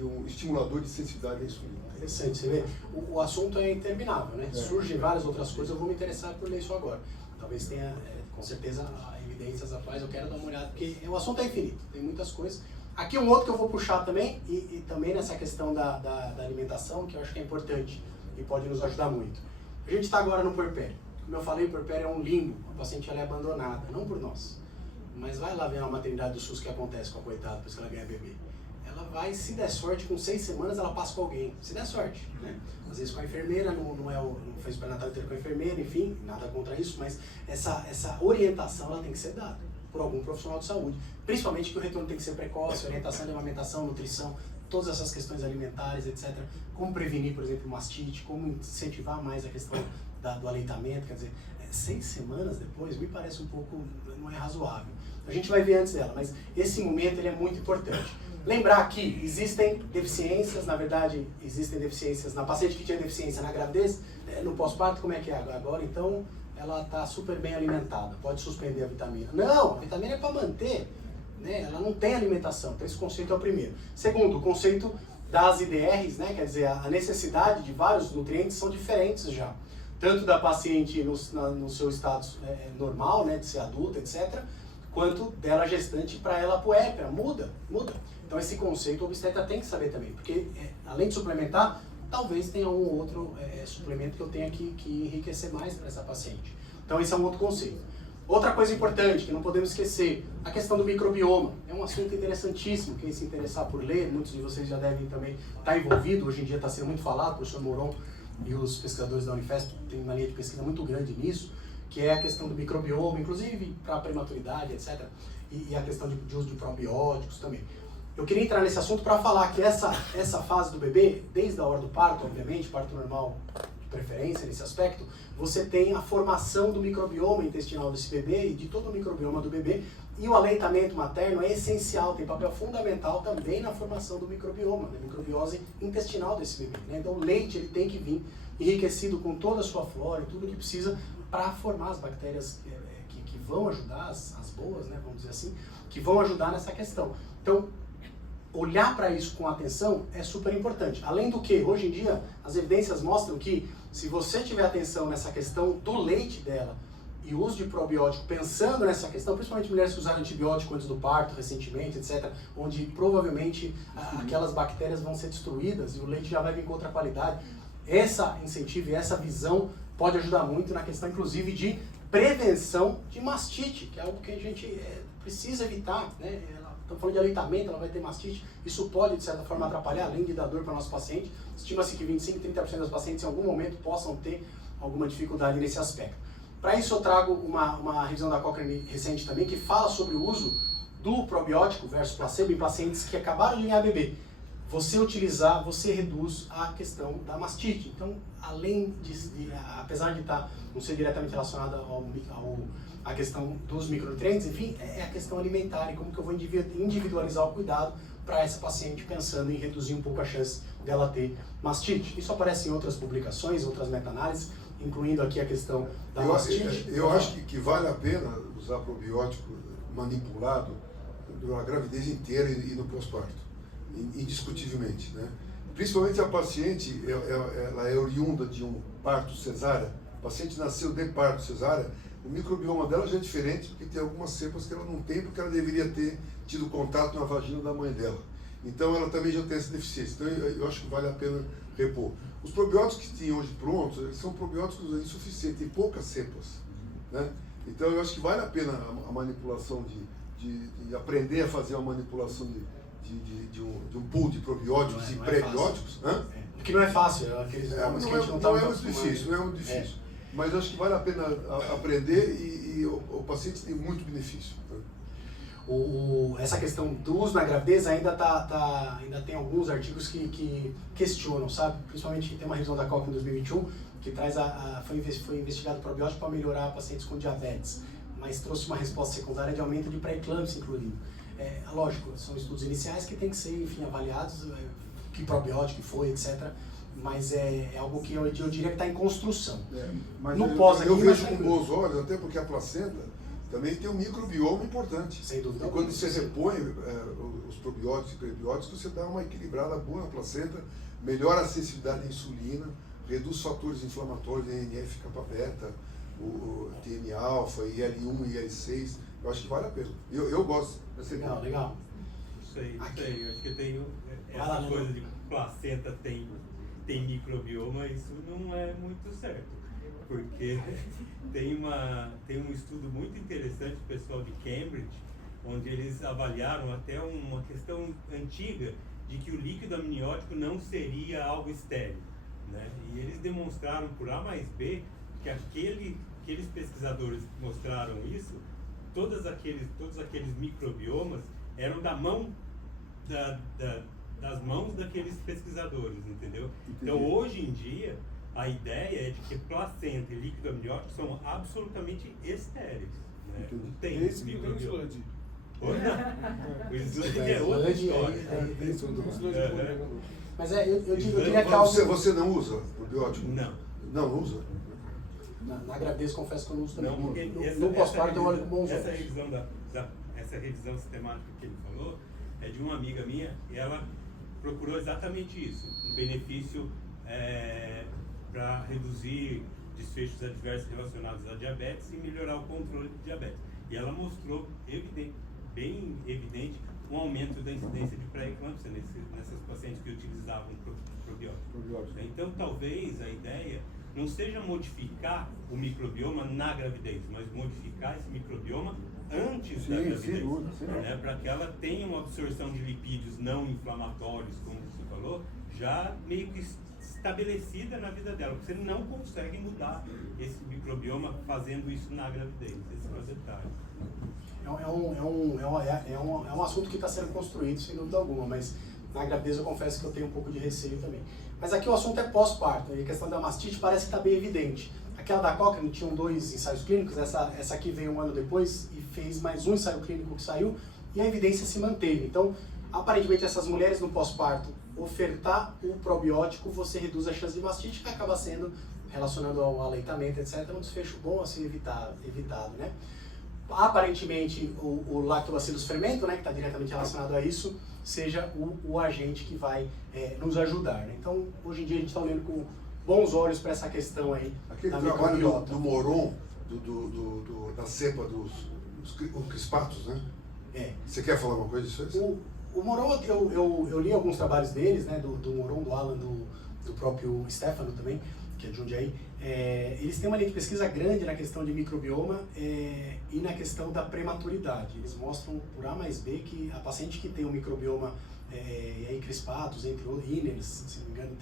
um estimulador de sensibilidade à insulina. Interessante, você vê? O assunto é interminável, né? Surgem várias outras coisas, eu vou me interessar por ler isso agora. Talvez tenha, com certeza, evidências atuais, eu quero dar uma olhada, porque o assunto é infinito, tem muitas coisas. Aqui um outro que eu vou puxar também, e também nessa questão da alimentação, que eu acho que é importante e pode nos ajudar muito. A gente está agora no puerpério. Como eu falei, o puerpério é um limbo, a paciente ela é abandonada, não por nós. Mas vai lá ver a maternidade do SUS que acontece com a coitada, depois que ela ganha bebê. Ela vai, se der sorte, com 6 semanas ela passa com alguém, se der sorte, né? Às vezes com a enfermeira, não fez o pré-natal inteiro com a enfermeira, enfim, nada contra isso, mas essa orientação ela tem que ser dada por algum profissional de saúde. Principalmente que o retorno tem que ser precoce, orientação de amamentação, nutrição, todas essas questões alimentares, etc. Como prevenir, por exemplo, mastite, como incentivar mais a questão do aleitamento, quer dizer, 6 semanas depois me parece um pouco, não é razoável. A gente vai ver antes dela, mas esse momento ele é muito importante. Lembrar que existem deficiências, na verdade, existem deficiências na paciente que tinha deficiência na gravidez, no pós-parto, como é que é agora? Então, ela está super bem alimentada, pode suspender a vitamina. Não, a vitamina é para manter, né? Ela não tem alimentação, então esse conceito é o primeiro. Segundo, o conceito das IDRs, né? Quer dizer, a necessidade de vários nutrientes são diferentes já. Tanto da paciente no seu status normal, né, de ser adulta, etc., quanto dela gestante para ela puérpera, muda. Então esse conceito o obstetra tem que saber também, porque além de suplementar, talvez tenha um outro suplemento que eu tenha que enriquecer mais para essa paciente. Então esse é um outro conceito. Outra coisa importante que não podemos esquecer, a questão do microbioma. É um assunto interessantíssimo, quem se interessar por ler, muitos de vocês já devem também estar envolvidos, hoje em dia está sendo muito falado, o professor Moron e os pesquisadores da Unifesp têm uma linha de pesquisa muito grande nisso, que é a questão do microbioma, inclusive para a prematuridade, etc. E a questão de uso de probióticos também. Eu queria entrar nesse assunto para falar que essa fase do bebê, desde a hora do parto, obviamente, parto normal de preferência nesse aspecto, você tem a formação do microbioma intestinal desse bebê e de todo o microbioma do bebê E o aleitamento materno é essencial, tem papel fundamental também na formação do microbioma, da microbiose intestinal desse bebê, né? Então o leite ele tem que vir enriquecido com toda a sua flora e tudo que precisa para formar as bactérias que vão ajudar, as boas, né, vamos dizer assim, que vão ajudar nessa questão. Então, olhar para isso com atenção é super importante. Além do que, hoje em dia, as evidências mostram que se você tiver atenção nessa questão do leite dela e o uso de probiótico, pensando nessa questão, principalmente mulheres que usaram antibiótico antes do parto, recentemente, etc., onde provavelmente aquelas bactérias vão ser destruídas e o leite já vai vir com outra qualidade, essa incentivo e essa visão pode ajudar muito na questão, inclusive, de prevenção de mastite, que é algo que a gente precisa evitar, né? Estamos falando de aleitamento, ela vai ter mastite, isso pode, de certa forma, atrapalhar, além de dar dor para o nosso paciente. Estima-se que 25-30% dos pacientes, em algum momento, possam ter alguma dificuldade nesse aspecto. Para isso, eu trago uma revisão da Cochrane recente também, que fala sobre o uso do probiótico versus placebo em pacientes que acabaram de ganhar bebê. Você utilizar, você reduz a questão da mastite. Então, além apesar de não ser diretamente relacionada à questão dos micronutrientes, enfim, é a questão alimentar e como que eu vou individualizar o cuidado para essa paciente, pensando em reduzir um pouco a chance dela ter mastite. Isso aparece em outras publicações, outras meta-análises, incluindo aqui a questão da mastite. Eu acho que vale a pena usar probiótico manipulado durante a gravidez inteira e no pós-parto. Indiscutivelmente, né? Principalmente a paciente, ela é oriunda de um parto cesárea, a paciente nasceu de parto cesárea, o microbioma dela já é diferente porque tem algumas cepas que ela não tem porque ela deveria ter tido contato na vagina da mãe dela. Então ela também já tem essa deficiência. Então eu acho que vale a pena repor. Os probióticos que tem hoje prontos, eles são probióticos insuficientes, tem poucas cepas, né? Então eu acho que vale a pena a manipulação de aprender a fazer uma manipulação de um pool de probióticos e prebióticos. Porque não é fácil, não é muito difícil. Mas acho que vale a pena aprender e o paciente tem muito benefício. Essa questão do uso na gravidez ainda tem alguns artigos que questionam, sabe? Principalmente tem uma revisão da Cochrane em 2021 que traz foi investigado probiótico para melhorar pacientes com diabetes, mas trouxe uma resposta secundária de aumento de pré-eclâmpsia, inclusive. Lógico, são estudos iniciais que têm que ser, enfim, avaliados, que probiótico foi, etc. Mas é algo que eu diria que está em construção. Mas no pós aqui, eu vejo com bons olhos, até porque a placenta também tem um microbioma importante. Sem dúvida. E quando você repõe os probióticos e prebióticos, você dá uma equilibrada boa na placenta, melhora a sensibilidade à insulina, reduz fatores inflamatórios, NF, kappa-beta, o TNA-alfa, IL-1 e IL-6. Eu acho que vale a pena. Eu gosto. Legal. Isso aí. Acho que tem essa coisa de placenta tem microbioma, isso não é muito certo. Porque tem um estudo muito interessante do pessoal de Cambridge, onde eles avaliaram até uma questão antiga de que o líquido amniótico não seria algo estéril, né? E eles demonstraram por A mais B que aqueles pesquisadores que mostraram isso, todos aqueles microbiomas eram das mãos daqueles pesquisadores, entendeu? Então, hoje em dia, a ideia é de que placenta e líquido amniótico são absolutamente estéreis, né? Não tem esse microbioma. O sludge é outra história. Mas eu diria que você não usa probiótico? Não usa? Na gravidez, confesso que eu não uso também. Não, porque no pós-parto eu olho com bons olhos. Essa revisão sistemática que ele falou é de uma amiga minha e ela procurou exatamente isso, um benefício para reduzir desfechos adversos relacionados à diabetes e melhorar o controle de diabetes. E ela mostrou bem evidente um aumento da incidência de pré-eclâmpsia nessas pacientes que utilizavam probióticos. Então, talvez a ideia não seja modificar o microbioma na gravidez, mas modificar esse microbioma antes da gravidez, né, para que ela tenha uma absorção de lipídios não inflamatórios, como você falou, já meio que estabelecida na vida dela, porque você não consegue mudar esse microbioma fazendo isso na gravidez. Esse é o detalhe. É um assunto que está sendo construído, sem dúvida alguma, mas na gravidez eu confesso que eu tenho um pouco de receio também. Mas aqui o assunto é pós-parto, e a questão da mastite parece que está bem evidente. aquela da Cochrane tinham 2 ensaios clínicos, essa aqui veio um ano depois e fez mais um ensaio clínico que saiu e a evidência se manteve. Então, aparentemente, essas mulheres no pós-parto, ofertar o probiótico, você reduz a chance de mastite, que acaba sendo, relacionado ao aleitamento, etc., um desfecho bom a ser evitado, né? Aparentemente, o lactobacillus fermento, né, que está diretamente relacionado a isso, seja o agente que vai nos ajudar, né? Então, hoje em dia, a gente está olhando com bons olhos para essa questão aí. Aquele da trabalho microbiota. do Moron, da cepa dos crispatos, né? Você quer falar alguma coisa disso? O Moron, eu li alguns trabalhos deles, né, do Moron, do Alan, do próprio Stefano também, que é de Jundiaí. Eles têm uma linha de pesquisa grande na questão de microbioma e na questão da prematuridade. Eles mostram por A mais B que a paciente que tem um microbioma crispatos, entre outros, Iners, se não me engano,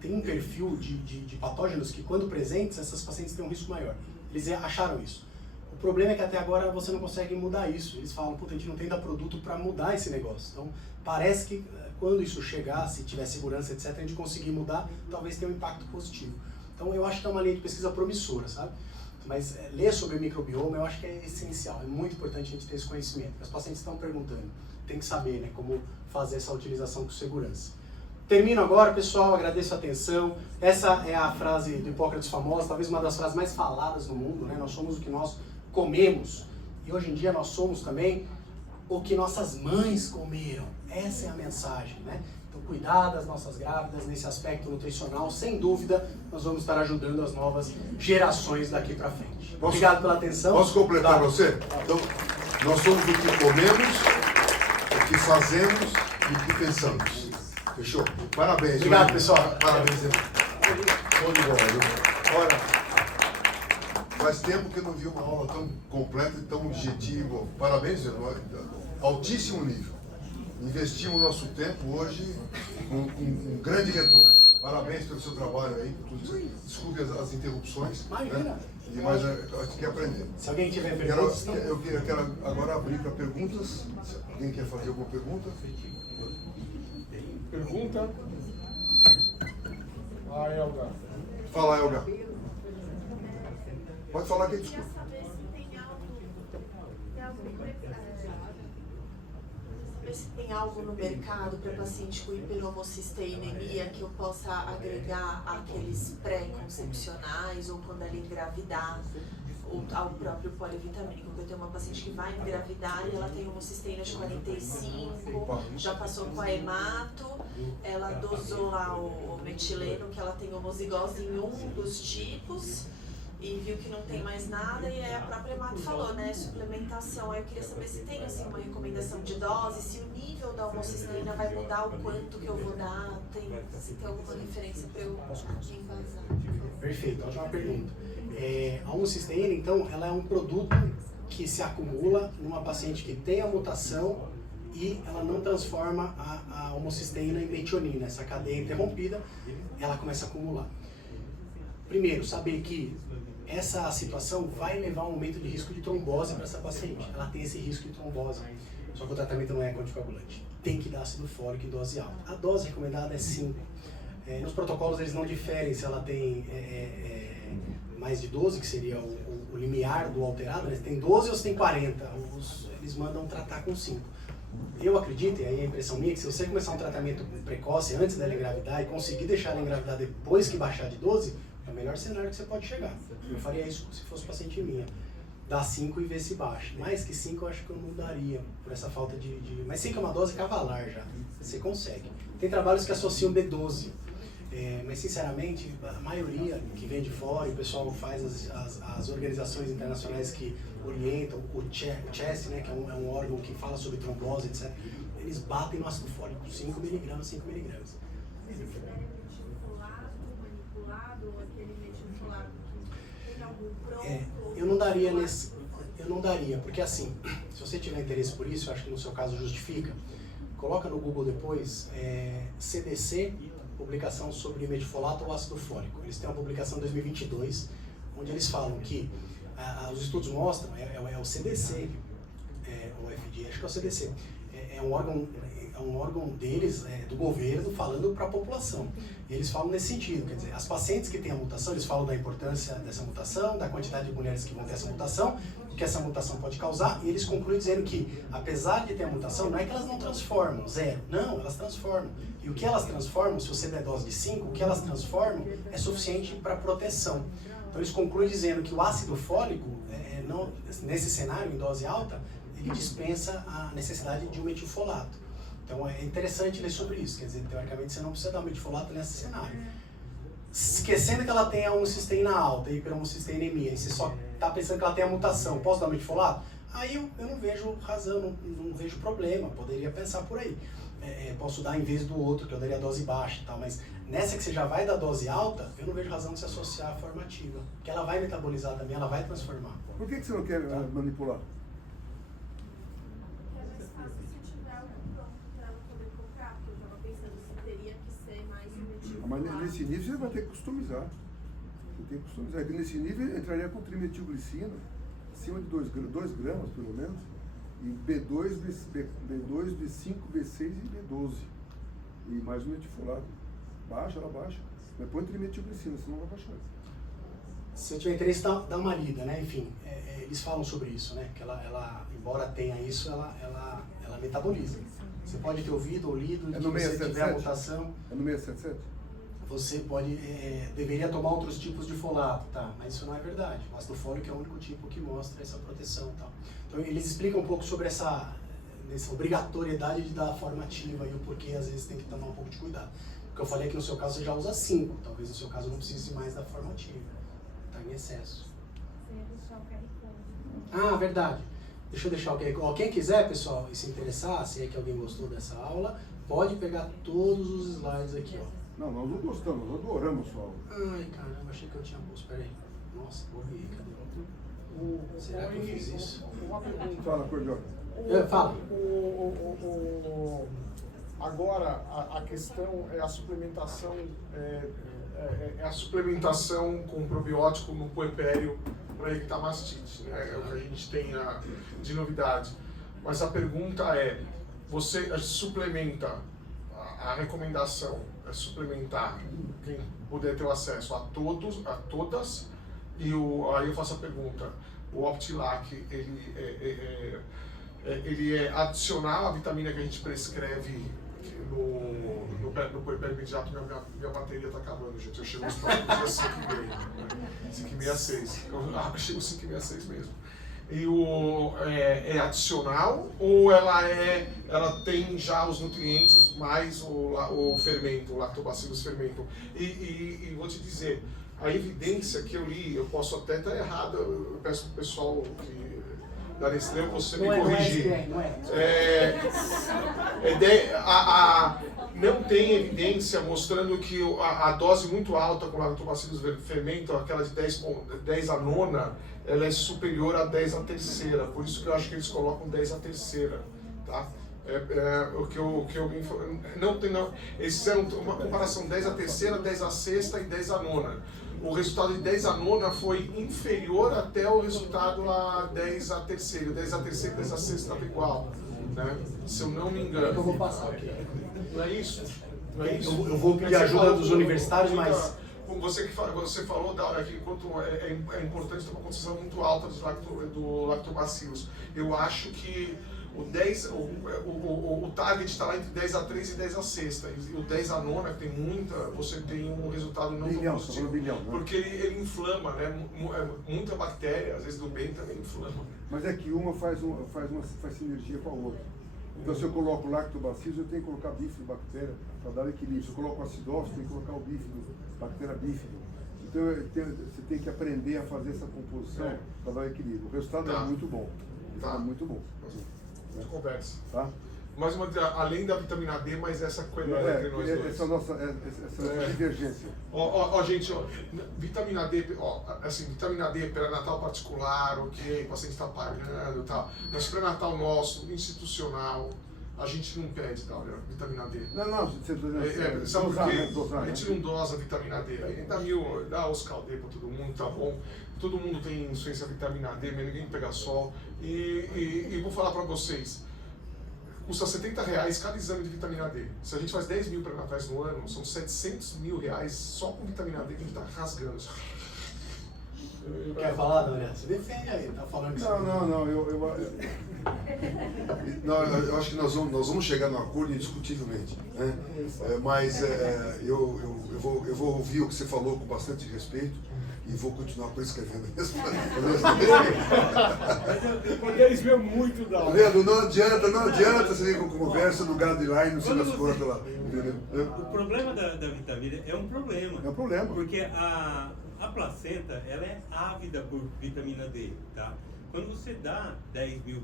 tem um perfil de patógenos que, quando presentes, essas pacientes têm um risco maior. Eles acharam isso. O problema é que até agora você não consegue mudar isso. Eles falam, puta, a gente não tem produto para mudar esse negócio. Então, parece que quando isso chegar, se tiver segurança, etc., a gente conseguir mudar, talvez tenha um impacto positivo. Então, eu acho que é uma linha de pesquisa promissora, sabe? Mas ler sobre o microbioma, eu acho que é essencial, é muito importante a gente ter esse conhecimento. As pacientes estão perguntando, tem que saber, né, como fazer essa utilização com segurança. Termino agora, pessoal, agradeço a atenção. Essa é a frase do Hipócrates famosa, talvez uma das frases mais faladas no mundo, né? Nós somos o que nós comemos. E hoje em dia nós somos também o que nossas mães comeram. Essa é a mensagem, né? Então, cuidar das nossas grávidas nesse aspecto nutricional, sem dúvida, nós vamos estar ajudando as novas gerações daqui para frente. Obrigado pela atenção. Posso completar você? Então, nós somos o que comemos, o que fazemos e o que pensamos. Fechou? Parabéns. Obrigado, pessoal. Parabéns. Show de bola, viu? Ora, faz tempo que eu não vi uma aula tão completa e tão objetiva. Parabéns, altíssimo nível. Investimos o nosso tempo hoje com um grande retorno. Parabéns pelo seu trabalho aí. Desculpe as interrupções. Imagina. Mas a gente quer aprender. Se alguém tiver perguntas... Eu quero agora abrir para perguntas. Se alguém quer fazer alguma pergunta? Pergunta? Elga. Fala, Elga. Pode falar que Eu desculpa. queria saber se tem algo no mercado para paciente com hiperhomocisteinemia que eu possa agregar àqueles pré-concepcionais ou quando ela engravidar, ou ao próprio polivitamínico. Eu tenho uma paciente que vai engravidar e ela tem homocisteína de 45, já passou com a hemato, ela dosou lá o metileno, que ela tem homozigose em um dos tipos, e viu que não tem mais nada, e aí a própria hemato falou, né, suplementação. Aí eu queria saber se tem assim uma recomendação de dose, se o nível da homocisteína vai mudar o quanto que eu vou dar, se tem alguma referência para eu embasar. Perfeito, ótima pergunta. A homocisteína, então, ela é um produto que se acumula numa paciente que tem a mutação e ela não transforma a homocisteína em metionina. Essa cadeia interrompida, ela começa a acumular. Primeiro, saber que essa situação vai levar a um aumento de risco de trombose para essa paciente. Ela tem esse risco de trombose, só que o tratamento não é anticoagulante. Tem que dar ácido fólico em dose alta. A dose recomendada é 5. Nos protocolos eles não diferem se ela tem mais de 12, que seria o limiar do alterado, né? Se tem 12 ou se tem 40. Eles mandam tratar com 5. Eu acredito, e aí é a impressão minha, que se você começar um tratamento precoce antes dela engravidar e conseguir deixar ela engravidar depois que baixar de 12, é o melhor cenário que você pode chegar. Eu faria isso se fosse paciente minha. Dá 5 e ver se baixa. Mais que 5 eu acho que eu não daria, por essa falta de... Mas 5 é uma dose cavalar já, você consegue. Tem trabalhos que associam B12. Mas sinceramente, a maioria que vem de fora, e o pessoal faz as organizações internacionais que orientam, o CHEST, né, que é um órgão que fala sobre trombose, etc., eles batem no ácido fólico, 5 mg, 5 mg. Eu não daria, porque assim, se você tiver interesse por isso, eu acho que no seu caso justifica, coloca no Google depois, CDC, publicação sobre metfolato ou ácido fólico. Eles têm uma publicação em 2022, onde eles falam que os estudos mostram, é o CDC, o FDA, acho que é o CDC, é um órgão um órgão deles, do governo, falando para a população. E eles falam nesse sentido, quer dizer, as pacientes que têm a mutação, eles falam da importância dessa mutação, da quantidade de mulheres que vão ter essa mutação, o que essa mutação pode causar, e eles concluem dizendo que, apesar de ter a mutação, não é que elas não transformam, zero. Não, elas transformam. E o que elas transformam, se você der dose de 5, o que elas transformam é suficiente para proteção. Então eles concluem dizendo que o ácido fólico, não, nesse cenário, em dose alta, ele dispensa a necessidade de um metilfolato. Então é interessante ler sobre isso, quer dizer, teoricamente você não precisa dar um metilfolato nesse cenário. Esquecendo que ela tem a homocisteína alta, hiperhomocisteinemia, e você só está pensando que ela tem a mutação, posso dar um metilfolato? Aí eu não vejo razão, não vejo problema, poderia pensar por aí. Posso dar em vez do outro, que eu daria dose baixa e tal, mas nessa que você já vai dar dose alta, eu não vejo razão de se associar à formativa, porque ela vai metabolizar também, ela vai transformar. Por que você não quer manipular? É mais fácil se tiver algo pronto para ela poder colocar, porque eu estava pensando se teria que ser mais um metilfolato. Mas nesse nível você vai ter que customizar. Você tem que customizar. E nesse nível entraria com trimetilglicina, acima de 2 gramas pelo menos, e B2, B5, B6 e B12. E mais um metilfolato. Baixa, ela baixa. Mas põe trimetilglicina, senão vai baixar. Se eu tiver interesse, dá uma lida, né? Enfim, eles falam sobre isso, né? Que ela embora tenha isso, ela metaboliza. Você pode ter ouvido ou lido que você tiver a mutação. É no 677? Você pode, deveria tomar outros tipos de folato, tá? Mas isso não é verdade. O ácido fólico é o único tipo que mostra essa proteção, tá? Então eles explicam um pouco sobre essa obrigatoriedade de dar a formativa e o porquê às vezes tem que tomar um pouco de cuidado. Porque eu falei que no seu caso você já usa 5, talvez no seu caso não precise mais da formativa, tá em excesso. Você ia deixar o QR Code. Ah, verdade. Deixa eu deixar o QR Code. Quem quiser, pessoal, e se interessar, se é que alguém gostou dessa aula, pode pegar todos os slides aqui, ó. Não, nós não gostamos, nós adoramos sua aula. Ai, caramba, achei que eu tinha posto. Pera aí. Nossa, vou ver, cadê? Será que eu fiz isso? Uma pergunta. Fala, Cordione. Fala. Agora a questão é a suplementação, a suplementação com probiótico no puerpério para evitar mastite, né? É o que a gente tem de novidade. Mas a pergunta é, você suplementa, a recomendação é suplementar, quem puder ter o acesso a todas, e aí eu faço a pergunta, o Optilac, ele é adicional à vitamina que a gente prescreve no puerpério imediato. Minha bateria está acabando, gente. Eu chego no dia 5h30, 5h30 às 6. Eu chego 5h30 às 6 mesmo. E é adicional ou ela tem já os nutrientes mais o fermento, o lactobacillus fermento? E vou te dizer, a evidência que eu li, eu posso até estar errado, eu peço para o pessoal da Nestlé você me corrigir. Não tem evidência mostrando que a dose muito alta com lactobacillus fermento, aquela de 10 a nona, ela é superior a 10 a terceira, por isso que eu acho que eles colocam 10 a terceira, tá? Eles fizeram uma comparação 10 a terceira, 10 a sexta e 10 a nona. O resultado de 10 a nona foi inferior até o resultado a 10 a terceira. 10 a terceira e 10 a sexta estava igual, né? Se eu não me engano. Eu vou passar aqui. Não é isso? Eu vou pedir ajuda dos universitários, mas... Como você falou que enquanto é importante ter uma concentração muito alta do lactobacillus. Eu acho que o target está lá entre 10 a 3 e 10 a sexta. E o 10 a nona, que tem muita, você tem um resultado não tão positivo. Bilhão, né? Porque ele inflama, né? Muita bactéria, às vezes do bem também inflama. Mas é que uma faz sinergia com a outra. Então, se eu coloco lactobacillus, eu tenho que colocar bifidobactéria para dar equilíbrio. Se eu coloco acidófilo, eu tenho que colocar o bactéria bífido. Então, você tem que aprender a fazer essa composição para dar equilíbrio. O resultado é muito bom. É muito bom. Conversa. Tá? Mais uma, além da vitamina D, mas essa coisa entre nós dois. Essa nossa divergência. Gente, vitamina D, vitamina D pré-natal particular, ok, o paciente está pagando e tal. Mas pré-natal nosso, institucional, a gente não pede, tá, vitamina D. Não, você sabe por quê? A gente não dosa vitamina D. Aí dá os caldê para todo mundo, tá bom. Todo mundo tem insuficiência vitamina D, mas ninguém pega sol. E vou falar para vocês, custa R$70 cada exame de vitamina D. Se a gente faz 10 mil pré-natais no ano, são R$700 mil só com vitamina D que a gente tá rasgando. Quer falar, Dorian? Você defende aí, tá falando que Não, eu acho que nós vamos chegar num acordo indiscutivelmente, né? Mas eu vou ouvir o que você falou com bastante respeito e vou continuar prescrevendo mesmo. Eles veem muito da Tá vendo? Não adianta você vir com conversa no guideline, no fim das contas lá. Entendeu? O problema da vitamina é um problema. É um problema. Porque a placenta, ela é ávida por vitamina D, tá? Quando você dá 10 mil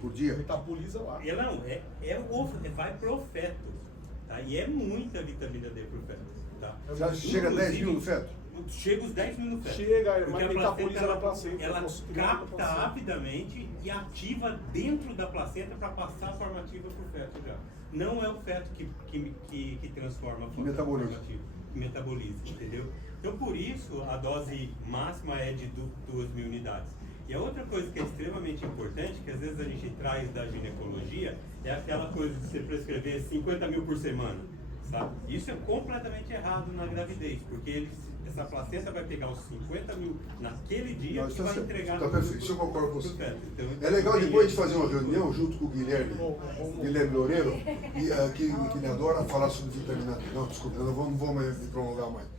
Por dia. metaboliza lá. Não, vai pro feto, tá? E é muita vitamina D pro feto, tá? Já chega a 10 mil no feto? Chega os 10 mil no feto. Chega, porque mas a metaboliza na placenta. ela constitui na capta placenta. rapidamente e ativa dentro da placenta para passar a formativa pro feto já. Não é o feto que transforma a Que metaboliza. formativa, que metaboliza, entendeu? Então, por isso, a dose máxima é de 2.000 unidades. E a outra coisa que é extremamente importante, que às vezes a gente traz da ginecologia, é aquela coisa de você prescrever 50 mil por semana, sabe? Isso é completamente errado na gravidez, porque essa placenta vai pegar os 50 mil naquele dia Não, e isso vai tá certo. entregar Tá perfeito, isso eu concordo com pro você. feto. Então, É legal depois de fazer uma reunião junto com o Guilherme Loureiro, que ele adora falar sobre vitamina D. Não, desculpa, eu não vou me prolongar mais.